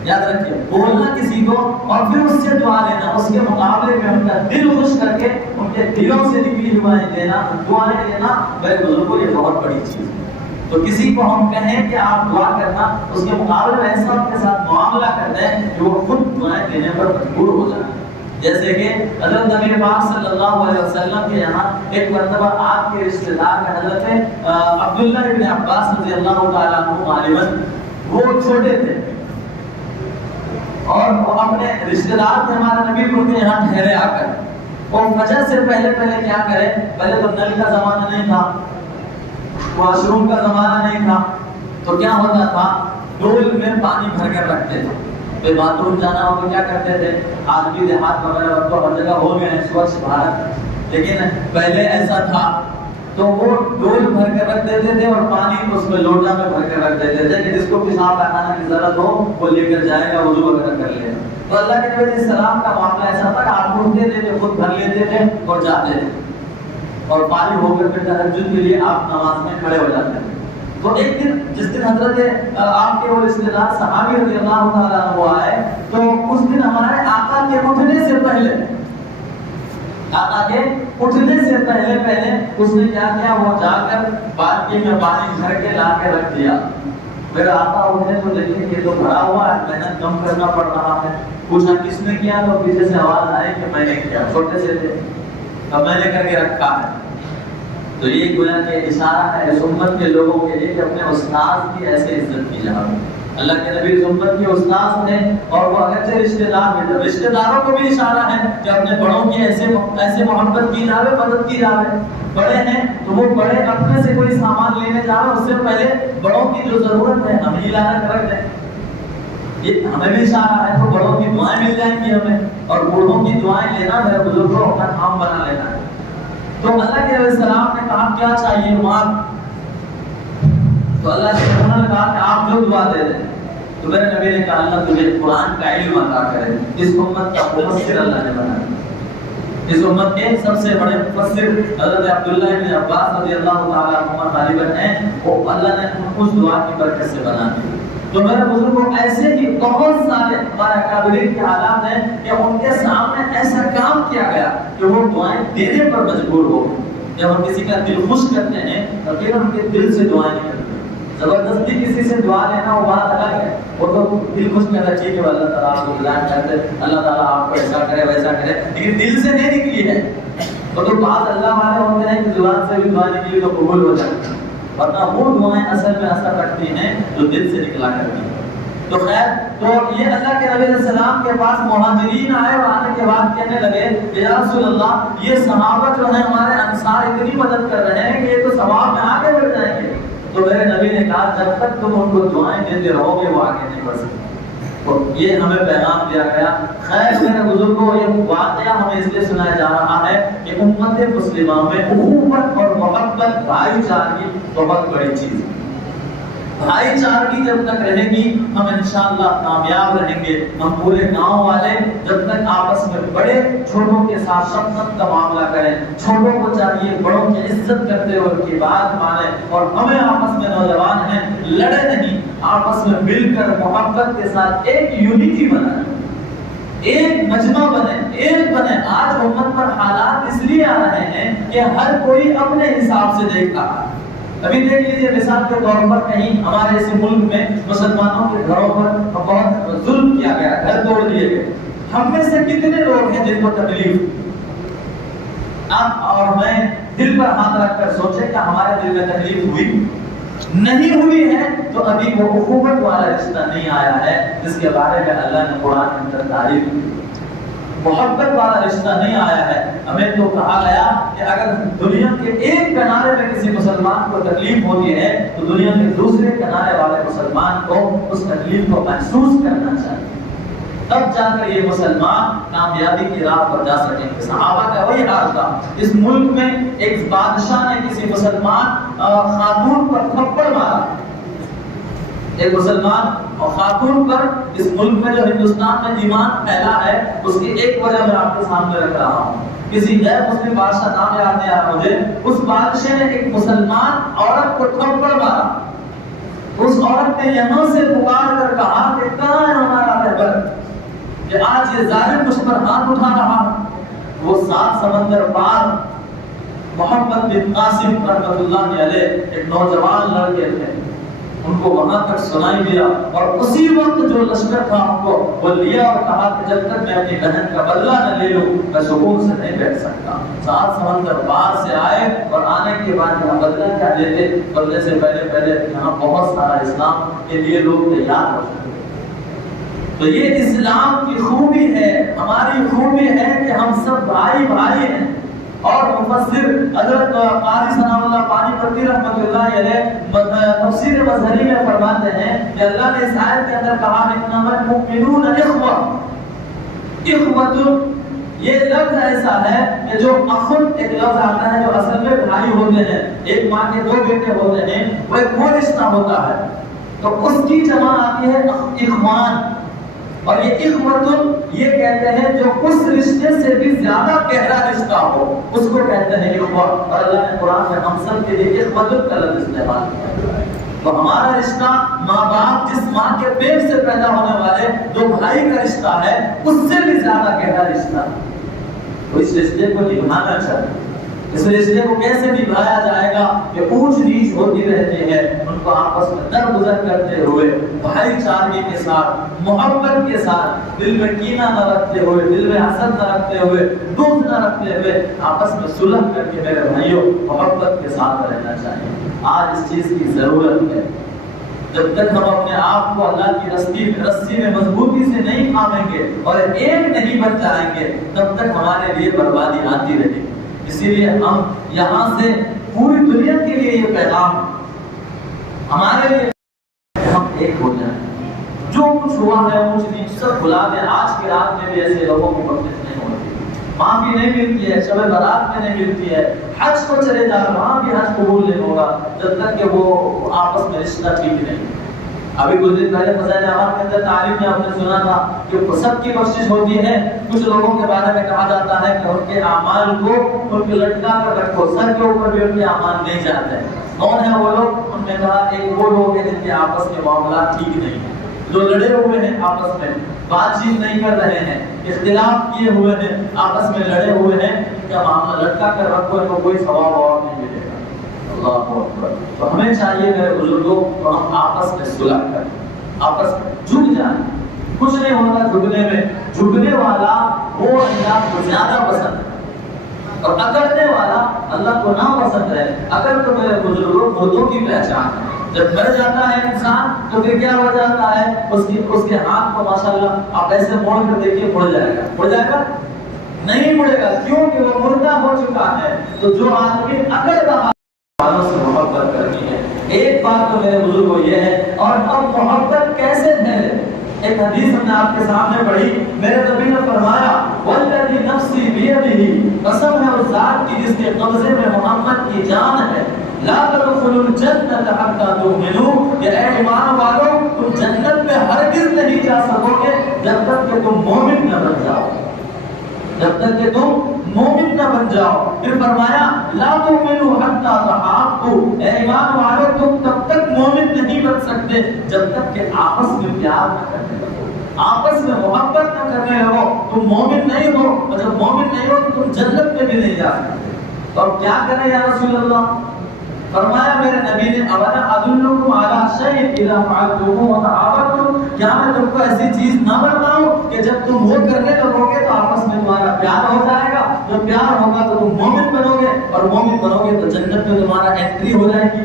یاد رکھیے، بولنا کسی کو اور پھر اس سے دعا لینا، اس کے مقابلے میں ان کا دل خوش کر کے ان کے دلوں سے نکلی دعائیں دینا، دعائیں دینا میرے بزرگوں یہ بہت بڑی چیز ہے۔ تو کسی کو ہم کہیں کہ آپ دعا کرنا، اس کے مقابلے میں ایسا ان کے ساتھ معاملہ کرتے ہیں کہ وہ خود دعائیں دینے پر مجبور ہو جائیں۔ جیسے کہ حضرت نبی پاک صلی اللہ علیہ وسلم کے یہاں ایک مرتبہ آپ کے رشتہ دار میں حضرت عبداللہ ابن عباس رضی اللہ تعالیٰ عنہ غالباً وہ چھوٹے تھے اور وہ اپنے رشتہ دار تھے ہمارے نبی کو کے یہاں ٹھہرے آ کر، وہ فجر سے پہلے کیا کرے، پہلے تو نل کا زمانہ نہیں تھا، واش روم کا زمانہ نہیں تھا، تو کیا ہوتا تھا ڈول میں پانی بھر کر رکھتے تھے۔ تو باتھ روم جانا ہو تو کیا کرتے تھے، آج بھی دیہات وغیرہ تو ہر جگہ ہو گئے ہیں سوچھ بھارت، لیکن پہلے ایسا تھا تو وہ ڈول بھر کر رکھ دیتے تھے اور پانی اس میں لوٹا میں بھر کر رکھ دیتے تھے کہ جس کو پیشاب لگانے کی ضرورت ہو وہ لے کر جائے گا، وضو وغیرہ کر لے۔ تو اللہ کے نبی علیہ السلام کا معاملہ ایسا تھا کہ آپ اٹھتے تھے، خود بھر لیتے تھے اور جاتے تھے، اور فارغ ہو کر پھر تہجد کے لیے آپ نماز میں کھڑے ہو جاتے ہیں۔ تو ایک دن جس دن حضرت آپ کے وہ رشتہ دار صحابی رضی اللہ تعالیٰ عنہ آئے، تو اس دن ہمارے آقا کے اٹھنے سے پہلے اس نے کیا کیا، وہ جا کر بالٹی میں پانی بھر کے لا کے رکھ دیا۔ میرا آقا اٹھے تو دیکھیں کہ تو بھرا ہوا ہے، محنت کم کرنا پڑ رہا ہے۔ پوچھا کس نے کیا، تو پیچھے سے آواز آئی کہ میں نے کیا، چھوٹے سے تھے اب میں نے کر کے رکھا ہے۔ تو یہ گویا کہ اشارہ ہے اس امت کے لوگوں کے لیے کہ اپنے استاد کی ایسے عزت کی جائے۔ اللہ کے نبی اس امت کے استاد ہیں، اور وہ اگرچہ رشتہ دار ہیں، رشتہ داروں کو بھی اشارہ ہے کہ اپنے بڑوں کی ایسے محبت کی جائے، مدد کی جائے۔ بڑے ہیں تو وہ بڑے اپنے سے کوئی سامان لینے جائیں اس سے پہلے بڑوں کی جو ضرورت ہے ہمیں لانا کر رکھ دیں، یہ ہمیں بھی اشارہ ہے۔ تو بڑوں کی دعائیں مل جائیں گی ہمیں، اور بوڑھوں کی دعائیں لینا میرے بزرگوں کو اپنا کام بنا لینا ہے۔ تو اللہ کے علیہ السلام نے کہا کیا چاہیے مانگ، تو اللہ کے انہوں نے کہا کہ آپ جو دعا دے دیں۔ تو میرے نبی نے کہا اللہ تجھے قرآن کا علم عطا کرے، اس امت کا مفسر اللہ نے بنایا، اس امت کے سب سے بڑے مفسر حضرت عبداللہ ابن عباس رضی اللہ تعالیٰ عنہ غالباً ہیں، وہ اللہ نے اس دعا کی برکت سے بنا دی۔ تو میرے بزرگوں ایسے ہی بہت سارے ہمارے اکابرین کے حالات ہیں کہ ان کے سامنے ایسا کام کیا گیا کہ وہ دعائیں دینے پر مجبور ہو۔ جب ہم کسی کا دل خوش کرتے ہیں تو پھر ہم کے دل سے دعائیں نہیں کرتے، زبردستی کسی سے دعا لینا وہ بات الگ ہے، وہ تو دل خوش کرنا چاہیے کہ اللہ تعالیٰ آپ کو بلان کرتے، اللہ تعالیٰ آپ کو ایسا کرے ویسا کرے، لیکن دل سے نہیں نکلی ہے۔ تو بعض اللہ والے ہوتے ہیں کہ زبان سے بھی دعا نکلی تو قبول ہو جاتی ہے، ورنہ وہ دعائیں اصل میں اثر رکھتی ہیں جو دل سے نکلا کرتی ہیں۔ تو خیر، تو یہ اللہ کے نبی علیہ السلام کے پاس مہاجرین آئے اور آنے کے بعد کہنے لگے کہ یا رسول اللہ یہ صحابہ جو ہیں ہمارے انصار اتنی مدد کر رہے ہیں کہ یہ تو ثواب میں آگے بڑھ جائیں گے۔ تو میرے نبی نے کہا جب تک تم ان کو دعائیں دیتے رہو گے وہ آگے نہیں بڑھ سکتے۔ تو یہ ہمیں پیغام دیا گیا۔ خیر میرے بزرگوں یہ واقعہ ہمیں اس لیے سنایا جا رہا ہے کہ امت مسلمہ میں اخوت اور محبت بھائی چارگی بہت بڑی چیز ہے۔ بھائی چارگی جب تک رہے گی ہم انشاءاللہ کامیاب رہیں گے۔ ہم پورے گاؤں والے جب تک آپس میں بڑے چھوٹوں کے ساتھ شفقت کا معاملہ کریں، چھوٹوں کو چاہیے بڑوں کی عزت کرتے ہوئے ان کی بات مانیں، اور ہمیں آپس میں نوجوان ہیں لڑے نہیں، آپس میں مل کر محبت کے ساتھ ایک یونٹی بنائیں، ایک مجمع بنے، ایک بنے۔ آج امت پر حالات اس لیے آ رہے ہیں کہ ہر کوئی اپنے حساب سے دیکھ رہا ہے۔ ابھی دیکھ لیجیے مثال کے طور پر کہیں ہمارے اس ملک میں مسلمانوں کے گھروں پر بہت ظلم کیا گیا، گھر توڑ دیے گئے۔ ہم میں سے کتنے لوگ ہیں جن کو تکلیف، آپ اور میں دل پر ہاتھ رکھ کر سوچیں کہ ہمارے دل میں تکلیف ہوئی نہیں ہوئی ہے تو ابھی وہ اخوت والا رشتہ نہیں آیا ہے جس کے بارے میں اللہ نے قرآن کے اندر تعریف کی۔ محبت والا رشتہ نہیں آیا ہے۔ ہمیں تو کہا گیا کہ اگر دنیا کے ایک کنارے میں کسی مسلمان کو تکلیف ہوتی ہے تو دنیا کے دوسرے کنارے والے مسلمان کو اس تکلیف کو محسوس کرنا چاہیے، تب جا کر یہ مسلمان کامیابی کی راہ پر جا سکیں گے۔ صحابہ کا وہی حال تھا۔ اس ملک میں ایک بادشاہ نے کسی مسلمان خاتون پر تھپڑ مارا، ایک مسلمان اور خاتون پر اس ملک میں جو ہندوستان میں ایمان پھیلا ہے اس کی ایک وجہ میں آپ کے سامنے رکھ رہا ہوں۔ کسی غیر مسلم بادشاہ نام یاد نہیں آ رہا مجھے، اس بادشاہ نے ایک مسلمان عورت کو تھپڑ مارا۔ اس عورت نے یہاں سے پکار کر کہا کہ کہاں ہے ہمارا رہبر کہ آج یہ ظالم مجھ پر ہاتھ اٹھا رہا۔ وہ 7 سمندر پار محمد بن قاسم رحمۃ اللہ علیہ ایک نوجوان لڑکے تھے، ان کو وہاں تک سنائی دیا اور اسی وقت جو لشکر تھا ان کو وہ لیا اور کہا کہ جب تک میں اپنی بہن کا بدلہ نہ لے لوں میں سکون سے نہیں بیٹھ سکتا۔ 7 سمندر پار سے آئے اور آنے کے بعد یہاں بدلہ کیا لیتے، بدلے سے پہلے یہاں بہت سارا اسلام کے لیے لوگ تیار ہو سکتے۔ تو یہ اسلام کی خوبی ہے، ہماری خوبی ہے کہ ہم سب بھائی بھائی ہیں۔ اور مفسر حضرت قاری ثناء اللہ پانی پتی رحمۃ اللہ علیہ تفسیر مظہری میں فرماتے ہیں کہ اللہ نے اس آیت کے اندر کہا انما المؤمنون اخوہ، اخوۃ یہ لفظ ایسا ہے کہ جو اخن ایک لفظ آتا ہے جو اصل میں بھائی ہوتے ہیں، ایک ماں کے 2 بیٹے ہوتے ہیں، وہ ایک وہ رشتہ ہوتا ہے، تو اس کی جمع آتی ہے اخوان، اور یہ اخوۃ یہ کہتے ہیں جو اس رشتے سے بھی زیادہ گہرا رشتہ ہو اس کو کہتے ہیں اخوہ۔ اور اللہ نے قرآن میں ہم سب کے لیے اخوۃ کا لفظ استعمال کیا۔ تو ہمارا رشتہ ماں باپ جس ماں کے پیٹ سے پیدا ہونے والے 2 بھائی کا رشتہ ہے اس سے بھی زیادہ گہرا رشتہ، تو اس رشتے کو نبھانا چاہیے۔ اس رشتے کو کیسے نبھایا جائے گا کہ اونچ نیچ ہوتی رہتی ہے، ان کو آپس میں درگزر کرتے ہوئے بھائی چارگی کے ساتھ محبت کے ساتھ، دل میں کینہ نہ رکھتے ہوئے، دل میں حسد نہ رکھتے ہوئے، دکھ نہ رکھتے ہوئے آپس میں صلح کر کے میرے بھائیوں محبت کے ساتھ رہنا چاہیے۔ آج اس چیز کی ضرورت ہے۔ جب تک ہم اپنے آپ کو اللہ کی رسی میں مضبوطی سے نہیں تھامیں گے اور ایک نہیں بن جائیں گے تب تک ہمارے لیے بربادی آتی رہے گی۔ اسی لیے ہم یہاں سے پوری دنیا کے لیے یہ پیغام ہمارے لیے کہ ہم ایک ہو جائیں، جو کچھ ہوا ہے اونچ نیچ سب بھلا دیں۔ آج کی رات میں بھی ایسے لوگوں کی بخشش نہیں ہوتی، معافی نہیں ملتی ہے، شب برات میں نہیں ملتی ہے، حج کو چلے جا وہاں بھی حج قبول نہیں ہوگا جب تک کہ وہ آپس میں رشتہ ٹھیک نہیں۔ ابھی کچھ دن پہلے فضائل اعمال کے اندر تعلیم میں آپ نے سنا تھا کہ سب کی بخشش ہوتی ہے، کچھ لوگوں کے بارے میں کہا جاتا ہے کہ ان کے اعمال کو ان کے لٹکا کر رکھو، سر کے اوپر بھی ان کے اعمال نہیں جاتے ہیں۔ کون ہے وہ لوگ؟ ان نے کہا ایک وہ لوگ ہیں جن کے آپس کے معاملات ٹھیک نہیں ہیں، جو لڑے ہوئے ہیں، آپس میں بات چیت نہیں کر رہے ہیں، اختلاف کیے ہوئے ہیں، آپس میں لڑے ہوئے ہیں، ان کا معاملہ لٹکا کر رکھو، ان کو کوئی ثواب اور نہیں ملے گا۔ اللہ اکبر۔ تو ہمیں چاہیے میرے بزرگوں تو ہم آپس میں صلح کریں، آپس میں جھک جائیں۔ کچھ نہیں ہوتا جھکنے میں، جھکنے والا وہ اللہ کو زیادہ پسند ہے اور اکڑنے والا اللہ کو نہ پسند ہے۔ اگر تو میرے بزرگوں خودوں کی پہچان ہے، جب مر جاتا ہے انسان تو پھر کیا ہو جاتا ہے، اس کے ہاتھ کو ماشاءاللہ آپ ایسے موڑ کر دیکھیے مڑ جائے گا، مڑ جائے گا نہیں مڑے گا، کیونکہ وہ مردہ ہو چکا ہے۔ تو جو آدمی اکڑ رہا والوں سے محبت کرنی ہے۔ ایک بات تو میرے بزرگوں یہ ہے، اور اب محبت کیسے ٹھہرے؟ ایک حدیث ہم نے آپ کے سامنے پڑھی، میرے نبی نے فرمایا والذی نفسی بیدہ، قسم ہے اس ذات کی جس کے قبضے میں محمد کی جان ہے، لا تدخلوا الجنۃ حتى تؤمنوا، کہ اے ایمان والو تم جنت میں ہرگز نہیں جا سکو گے جب تک کہ تم مومن نہ بن جاؤ، جب تک کہ تم مومن نہ بن جاؤ۔ پھر فرمایا لا تؤمنوا حتى تحابوا، اے ایمان والو تم تب تک مومن نہیں بن سکتے جب تک کہ آپس میں پیار نہ کرنے لگو، آپس میں محبت نہ کرنے لگو، تم مومن نہیں ہو، اور جب مومن نہیں ہو تو تم جنت میں بھی نہیں جا سکتے۔ تو اب کیا کریں یا رسول اللہ؟ فرمایا میرے نبی نے اولا ادلکم علی شیء اذا فعلتموه تحاببتم، کیا میں تم کو ایسی چیز نہ بتاؤں کہ جب تم وہ کرنے لگو گے تو آپس میں تمہارا پیار ہو جائے گا، جب پیار ہوگا تو تم مومن بنو گے، اور مومن بنو گے تو جنت میں تمہارا انٹری ہو جائے گی۔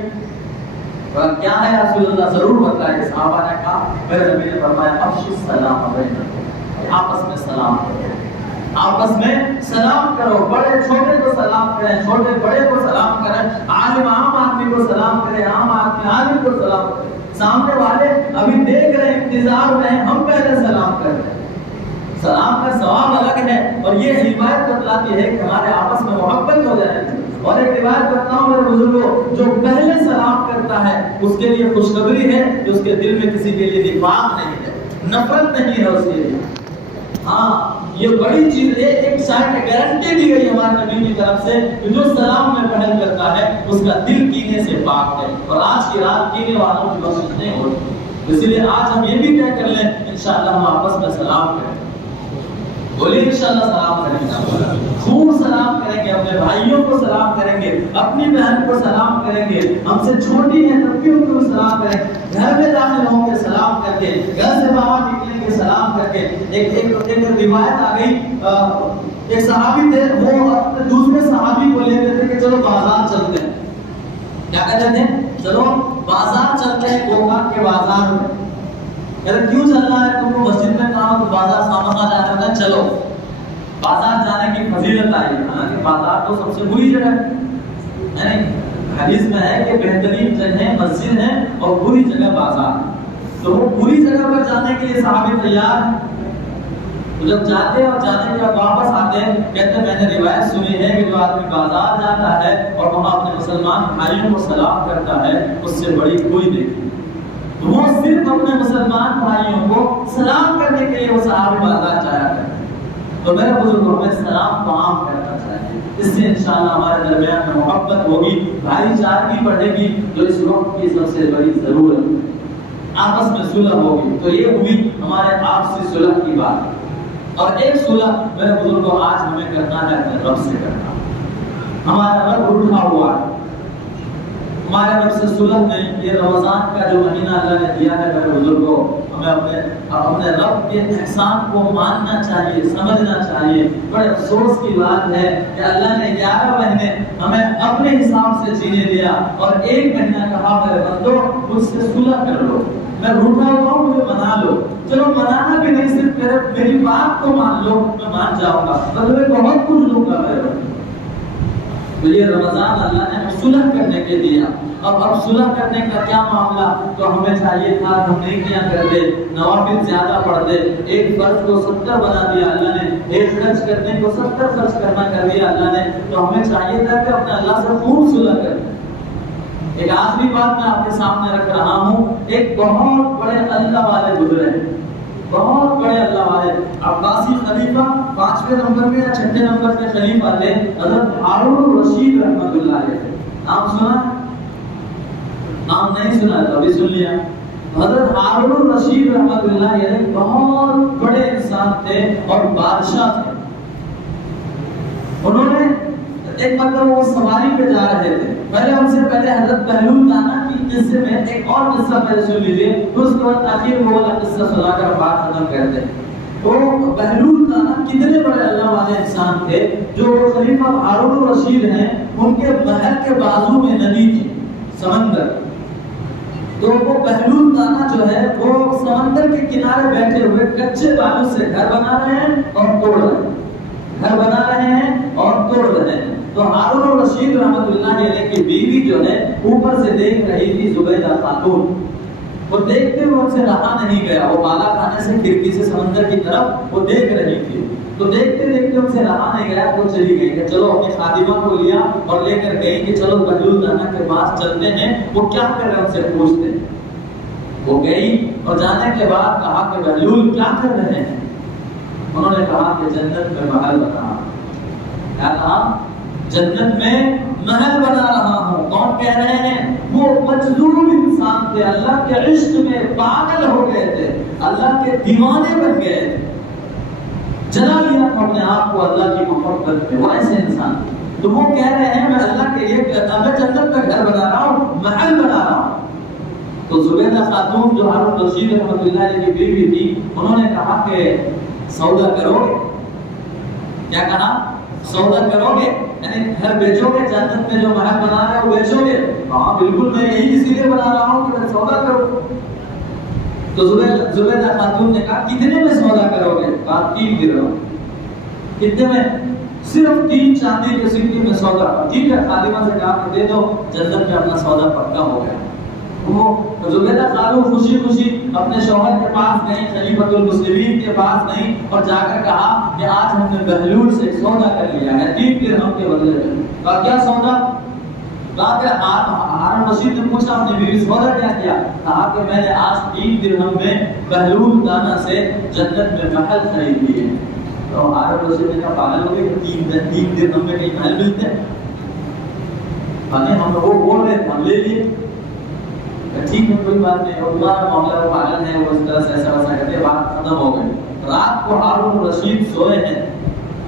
کیا ہے یا رسول اللہ؟ ضرور بتائیں۔ صحابہ نے کہا، میرے نبی نے فرمایا افشوا السلام بینکم، آپس میں سلام کرو، آپس میں سلام کرو، بڑے چھوٹے کو سلام کریں، چھوٹے بڑے کو سلام کریں، عالم عام آدمی کو سلام کریں، عام آدمی عالم کو سلام کریں۔ سامنے والے ابھی دیکھ رہے ہیں، انتظار میں ہیں، ہم پہلے سلام کر رہے ہیں۔ سلام کا ثواب الگ ہے، اور یہ روایت بتلاتی ہے کہ ہمارے آپس میں محبت ہو جائے گی۔ اور ایک روایت کرتا ہوں میرے بزرگوں، جو پہلے سلام کرتا ہے اس کے لیے خوشخبری ہے کہ اس کے دل میں کسی کے لیے نفاق نہیں ہے، نفرت نہیں ہے اس کے لیے۔ ہاں یہ بڑی چیز ہے، ایک سائڈ گارنٹی دی گئی ہمارے نبی کی طرف سے کہ جو سلام میں پہل کرتا ہے اس کا دل کینے سے پاک ہے، اور آج کی رات کینے والوں کی بخشش نہیں ہوتی۔ اس لیے آج ہم یہ بھی طے کر لیں انشاءاللہ ہم آپس میں سلام کریں۔ بولیے انشاءاللہ سلام کریں گے، خوب سلام کریں گے، اپنے بھائیوں کو سلام کریں گے، اپنی بہن کو سلام کریں گے، ہم سے چھوٹی ہیں تب بھی ان کو سلام کریں گے، گھر میں داخل ہوں گے سلام کر کے، گھر سے باہر نکلیں گے سلام کر کے۔ ایک روایت آ گئی، ایک صحابی تھے، وہ اپنے دوسرے صحابی کو لیتے تھے کہ چلو بازار چلتے ہیں، کیا کہتے تھے؟ چلو بازار چلتے ہیں، گوکاک کے بازار میں۔ کہتے کیوں چلنا ہے؟ تم کو مسجد میں کہا تو بازار سامنا جانا تھا، چلو بازار جانے کی فضیلت آئی۔ حالانکہ بازار تو سب سے بری جگہ ہے، یعنی حدیث میں ہے کہ بہترین جگہ مسجد ہے اور بری جگہ بازار، تو وہ بری جگہ پر جانے کے لیے صحابی تیار ہیں۔ تو جب جاتے اور جانے کے بعد واپس آتے ہیں، کہتے ہیں میں نے روایت سنی ہے کہ جو آدمی بازار جاتا ہے اور وہاں اپنے مسلمان بھائیوں کو سلام کرتا ہے اس سے بڑی کوئی نہیں۔ وہ صرف اپنے مسلمان بھائیوں کو سلام کرنے کے لیے وہ صحابی بازار جایا کرتے ہیں۔ تو میرے بزرگوں ہمیں سلام کو عام کرنا چاہیے، اس سے انشاءاللہ ہمارے درمیان میں محبت ہوگی، بھائی چارگی بڑھے گی، جو اس وقت کی سب سے بڑی ضرورت ہے۔ آپس میں صلح ہوگی، تو یہ ہوئی ہمارے آپسی صلح کی بات۔ اور ایک صلح میرے بزرگوں آج ہمیں کرنا ہے اپنے رب سے کرنا۔ ہمارا رب اٹھا ہوا ہے، ہمارے رب سے صلح نہیں۔ یہ رمضان کا جو مہینہ اللہ نے دیا ہے میرے بزرگوں، ہمیں اپنے رب کے احسان کو ماننا چاہیے، سمجھنا چاہیے۔ بڑے افسوس کی بات ہے کہ اللہ نے 11 مہینے ہمیں اپنے حساب سے جینے دیا اور ایک مہینہ کہا میرے بندو مجھ سے صلح کر لو، میں روٹھا ہوا ہوں مجھے منا لو۔ چلو منانا بھی نہیں، صرف میری بات کو مان لو، میں مان جاؤں گا، مطلب بہت کچھ دوں گا میرے رب۔ تو یہ رمضان اللہ نے صلح کرنے کے دیا۔ اب صلح کرنے کا کیا معاملہ؟ تو ہمیں چاہیے تھا ہم نہیں کیا کرتے، نوافل زیادہ پڑھتے، ایک فرض کو 70 بنا دیا اللہ نے، ایک خرچ کرنے کو 70 خرچ کرنا کر دیا اللہ نے۔ تو ہمیں چاہیے تھا کہ اپنے اللہ سے خوب صلح کریں۔ ایک آخری بات میں آپ کے سامنے رکھ رہا ہوں، ایک بہت بڑے اللہ والے گزرے، بہت بڑے اللہ والے عباسی خلیفہ، 5ویں نمبر میں یا 6 نمبر کے خلیفہ تھے حضرت ہارون الرشید رحمۃ اللہ علیہ۔ نام سنا؟ نام نہیں سنا تو ابھی سن لیا۔ حضرت ہارون الرشید رحمۃ اللہ علیہ بہت بڑے انسان تھے اور بادشاہ تھے۔ انہوں نے ایک مطلب وہ سواری پہ جا رہے تھے، پہلے ان سے پہلے حضرت بہلول دانا کی قصے میں ایک اور قصہ پہلے سن لیجیے، تو اس کے بعد آخر میں وہ قصہ سنا کر بات ختم کرتے ہیں۔ تو بہلول دانا کتنے بڑے اللہ والے انسان تھے، جو خلیفہ ہارون الرشید ہیں ان کے محل کے بازو میں ندی تھی، سمندر۔ تو وہ بہلول دانا جو ہے وہ سمندر کے کنارے بیٹھے ہوئے کچے بالوں سے گھر بنا رہے ہیں اور توڑ رہے ہیں، گھر بنا رہے ہیں اور توڑ رہے ہیں۔ تو ہارون الرشید رحمۃ اللہ علیہ کی بیوی جو ہے اوپر سے دیکھ رہی تھی، زبیدہ خاتون، وہ دیکھتے ہوئے ان سے رہا نہیں گیا، وہ بالا خانے سے کھڑکی سے سمندر کی طرف وہ دیکھ رہی تھی، تو دیکھتے دیکھتے ان سے رہا نہیں گیا، وہ چلی گئی کہ چلو اپنی خادمہ کو لیا اور لے کر گئی کہ چلو بہلول دانا کے پاس چلتے ہیں، وہ کیا کر رہے ہیں ان سے پوچھتے ہیں۔ وہ گئی اور جانے کے بعد کہا کہ بہلول کیا کر رہے ہیں؟ انہوں نے کہا کہ جنت میں محل بنا رہا ہوں۔ کیا کہا؟ جنت میں محل بنا رہا ہوں۔ کون کہہ رہے ہیں؟ وہ مجذوب انسان تھے، اللہ کے عشق میں پاگل ہو گئے تھے، اللہ کے دیوانے بن گئے تھے، جلا لیا تھا اپنے آپ کو اللہ کی محبت میں، وہ ایسے انسان تھے۔ تو وہ کہہ رہے ہیں میں اللہ کے لیے میں جنت میں گھر بنا رہا ہوں، محل بنا رہا ہوں۔ تو زبیدہ خاتون جو ہارون الرشید رحمۃ اللہ علیہ کی بیوی تھی، انہوں نے کہا کہ سودا کرو گے؟ کیا کہا؟ سودا کرو گے، یعنی گھر بیچو گے، جنت میں جو محل بنا رہے وہ بیچو گے؟ ہاں بالکل، میں یہی اسی لیے بنا رہا ہوں کہ میں سودا کروں۔ تو زبیدہ خاتون نے کہا کتنے میں سودا کرو گے؟ کہا 3 درہم۔ کتنے میں؟ صرف 3 چاندی کے سکے میں سودا۔ ٹھیک ہے، خادمہ سے کہا کہ دے دو، جنت میں اپنا سودا پکا ہو گیا۔ وہ زبیدہ خاتون خوشی خوشی اپنے شوہر کے پاس گئی، خلیفۃ المسلمین کے پاس گئی اور جا کر کہا کہ آج ہم نے بہلول سے سودا کر لیا ہے 3 درہم کے بدلے میں۔ کہا کیا سودا؟ کہا کہ ہارون الرشید نے پوچھا اپنی بیوی سے سودا کیا کیا؟ کہا کہ میں نے آج 3 درہم میں بہلول دانا سے جنت میں محل خرید لیے۔ تو ہارون الرشید نے کہا پاگل ہو گئے کہ 3 درہم میں کہیں محل ملتے ہیں؟ ہم وہ بول رہے ہم لے لیے۔ ٹھیک ہے کوئی بات نہیں، اور تمہارا معاملہ وہ پاگل ہے، وہ اس طرح سے ایسا ویسا کرتے، بات ختم ہو گئی۔ رات کو ہارون رشید سوئے ہیں،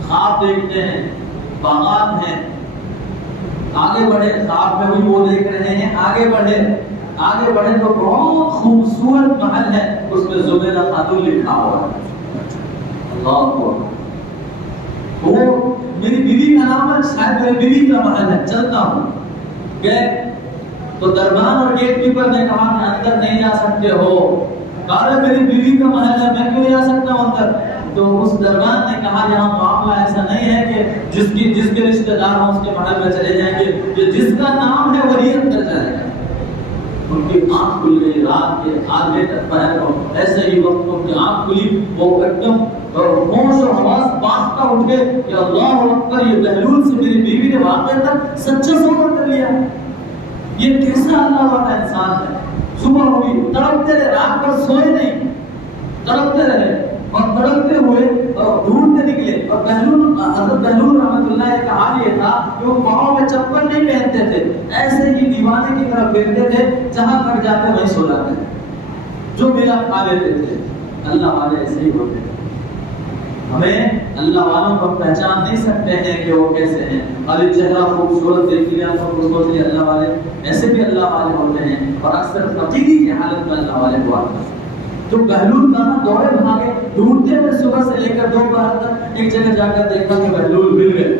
خواب دیکھتے ہیں، باغات ہیں، آگے بڑھے، خواب میں بھی وہ دیکھ رہے ہیں، آگے بڑھے تو بہت خوبصورت محل ہے، اس میں زبیدہ خاتون لکھا ہوا ہے۔ اللہ اکبر، وہ میری بیوی کا نام ہے، شاید میری بیوی کا محل ہے، چلتا ہوں۔ گئے تو دربان اور گیٹ کیپر نے کہا کہ اندر نہیں جا سکتے ہو۔ کہا میری بیوی کا محل ہے، میں کیوں نہیں جا سکتا ہوں اندر؟ تو اس دربان نے کہا یہاں معاملہ ایسا نہیں ہے کہ جس کے رشتہ دار ہوں اس کے محل میں چلے جائیں گے، جس کا نام ہے وہی اندر جائے گا۔ ان کی آنکھ کھل گئی، رات کے آدھے تک پہر کو ایسے ہی وقت ان کی آنکھ کھلی، وہ ایک دم ہوش اور حواس باختہ اٹھ گئے کہ اللہ اکبر، یہ بہلول سے میری بیوی نے واقعہ تک سچا سودا کر لیا۔ یہ کیسا اللہ والا انسان ہے۔ صبح ہوئی، تڑپتے رہے، رات بھر سوئے نہیں، تڑپتے رہے اور تڑپتے ہوئے اور ڈھونڈتے نکلے۔ اور حضرت بہلول رحمۃ اللہ کا حال یہ تھا کہ وہ پاؤں میں چپل نہیں پہنتے تھے، ایسے ہی دیوانے کی طرح پھرتے تھے، جہاں تک جاتے وہیں سو جاتے تھے، جو ملا کھا لیتے تھے۔ اللہ والے ایسے ہی ہوتے ہیں۔ ہمیں اللہ والوں کو پہچان نہیں سکتے ہیں کہ وہ کیسے ہیں۔ ابھی چہرہ خوبصورت دیکھ لیا تو سوچ لیا اللہ والے، ایسے بھی اللہ والے ہوتے ہیں، اور اکثر فقیری کی حالت میں اللہ والے ہوا کرتے ہیں۔ تو بہلول کا دوڑے بھاگے، ڈھونڈتے ہوئے صبح سے لے کر دوپہر تک ایک جگہ جا کر دیکھا کہ بہلول مل گئے۔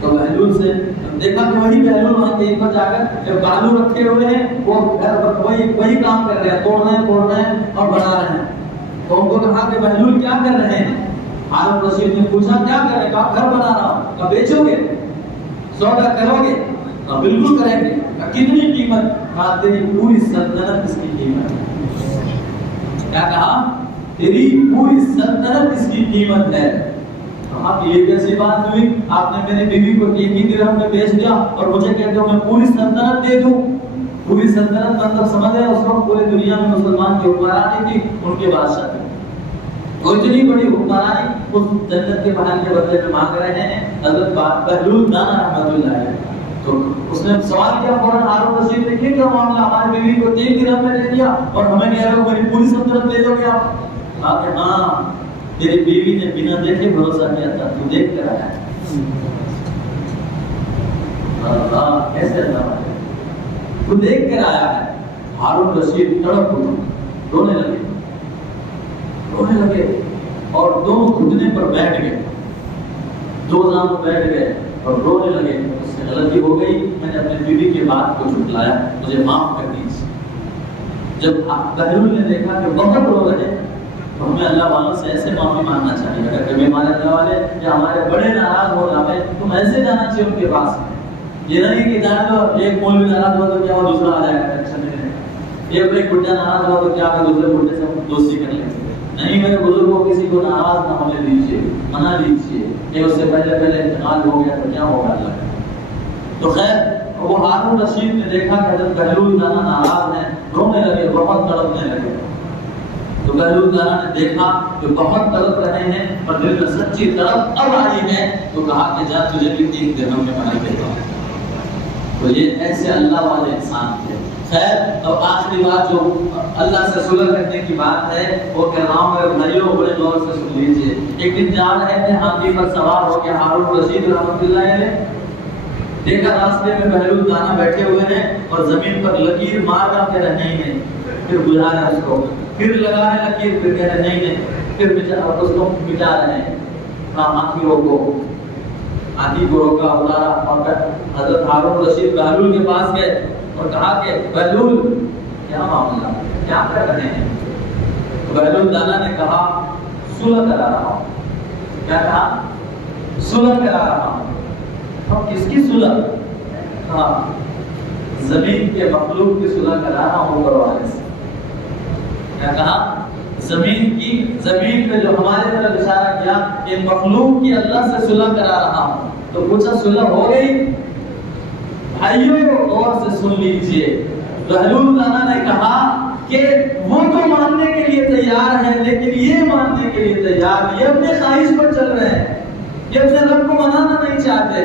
تو بہلول سے دیکھا کہ وہی بہلول وہاں کہیں پر جا کر جب بالو رکھے ہوئے ہیں، وہ وہی کام کر رہے ہیں، توڑ رہے ہیں اور بنا رہے ہیں۔ تو ان کو کہا کہ بہلول کیا کر رہے ہیں؟ ہارون رشید نے پوچھا کیا کر رہے ہیں؟ کہا گھر بنا رہا ہوں۔ کہا بیچو گے؟ سودا کرو گے؟ کہا بالکل کریں گے۔ کہا کتنی قیمت؟ کہا تیری پوری سلطنت اس کی قیمت ہے۔ کیا کہا؟ تیری پوری سلطنت اس کی قیمت ہے۔ کہا کہ یہ کیسی بات ہوئی؟ آپ نے میری بیوی کو 1 درہم میں بیچ دیا اور مجھے کہتے ہو میں پوری سلطنت دے دوں۔ پوری سلطنت مطلب سمجھ ہے، اس وقت پوری دنیا میں مسلمان کی حکمرانی تھی، ان کے بادشاہ تھے۔ وہ اتنی بڑی حکمرانی اس جنت کے محل کے بدلے میں مانگ رہے ہیں حضرت بہلول دانا رحمۃ اللہ علیہ۔ تو اس نے سوال کیا فوراً ہارون رشید نے کہ کیا معاملہ، ہماری بیوی کو 3 درہم میں دے دیا اور ہمیں کہہ رہے ہو میری پوری سلطنت دے دو گے آپ؟ کہا کہ ہاں، تیری بیوی نے بنا دیکھے بھروسہ کیا تھا، تو دیکھ کر آیا ہے۔ اللہ کیسے اللہ والے، تو دیکھ کر آیا ہے۔ ہارون رشید تڑپ اٹھے، رونے لگے اور دونوں گھٹنے پر بیٹھ گئے، دو زانوں بیٹھ گئے اور رونے لگے۔ اس سے غلطی ہو گئی، میں نے اپنی بیوی کی بات کو جھٹلایا، مجھے معاف کر دیجیے۔ جب بہلول نے دیکھا کہ بہت رو رہے تو ہمیں اللہ والوں سے ایسے معافی مانگنا چاہیے۔ اگر کبھی ہمارے اللہ والے یا ہمارے بڑے ناراض ہو جاتے تو ایسے جانا چاہیے ان کے پاس۔ یہ نہیں کہ جانا تو ایک مولوی ناراض ہوا تو کیا وہ دوسرا آ جائے گا ٹینشن میں، ایک بڈھا ناراض ہوا تو کیا کہ دوسرے بڈھے سے دوستی کر لیں گے۔ نہیں، میرے بزرگوں کسی کو ناراض نہ ہونے دیجیے، منع دیجیے کہ اس سے پہلے انتقال ہو گیا تو کیا ہوگا اللہ کا۔ تو خیر وہ ہارون رشید نے دیکھا کہ حضرت بہلول دانا ناراض ہیں، رونے لگے، بہت تڑپنے لگے۔ تو بہلول دانا نے دیکھا کہ بہت تڑپ رہے ہیں اور دل میں سچی تڑپ اب آئی ہے، تو کہا کہ جا تجھے بھی 3 درہم میں بنا دیتا ہوں۔ تو یہ ایسے اللہ والے انسان تھے۔ خیر اب آخری بات جو اللہ سے صلح کرنے کی بات ہے وہ کہہ رہا ہوں میرے بھائیوں، بڑے غور سے سن لیجیے۔ ایک دن جا رہے تھے، ہاتھی پر سوار ہو کے ہارون رشید رحمۃ اللہ علیہ، دیکھا راستے میں بہلول دانا بیٹھے ہوئے ہیں اور زمین پر لکیر مار رہے رہے ہیں، پھر بجھا رہے اس کو، پھر لگا ہے لکیر، پھر کہہ رہے نہیں، پھر اس کو مٹا رہے ہیں۔ ہاتھی کو روکا، اتارا اور حضرت ہارون رشید بہلول کے پاس گئے اور کہا کہ بہلول کیا معاملہ، کیا کر رہے ہیں؟ بہلول دانا نے کہا صلح کرا رہا ہوں۔ کیا کہا؟ صلح کرا رہا ہوں۔ اور کس کی صلح؟ ہاں، زمین کے مخلوق کی صلح کرا رہا ہوں اوپر والے سے۔ کیا کہا؟ زمین پہ جو ہمارے طرف اشارہ کیا کہ مخلوق کی اللہ سے صلح کرا رہا ہوں۔ تو پوچھا صلح ہو گئی؟ بھائیوں غور سے سن لیجئے، بہلول دانا نے کہا کہ وہ تو ماننے کے لیے تیار ہے لیکن یہ ماننے کے لیے تیار نہیں، یہ اپنے خواہش پر چل رہے ہیں، یہ اپنے رب کو منانا نہیں چاہتے۔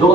2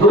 2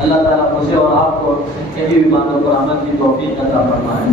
اللہ تعالیٰ مجھے اور آپ کو کہیں بھی باتوں پر عمل کی توفیق عطا فرمائے.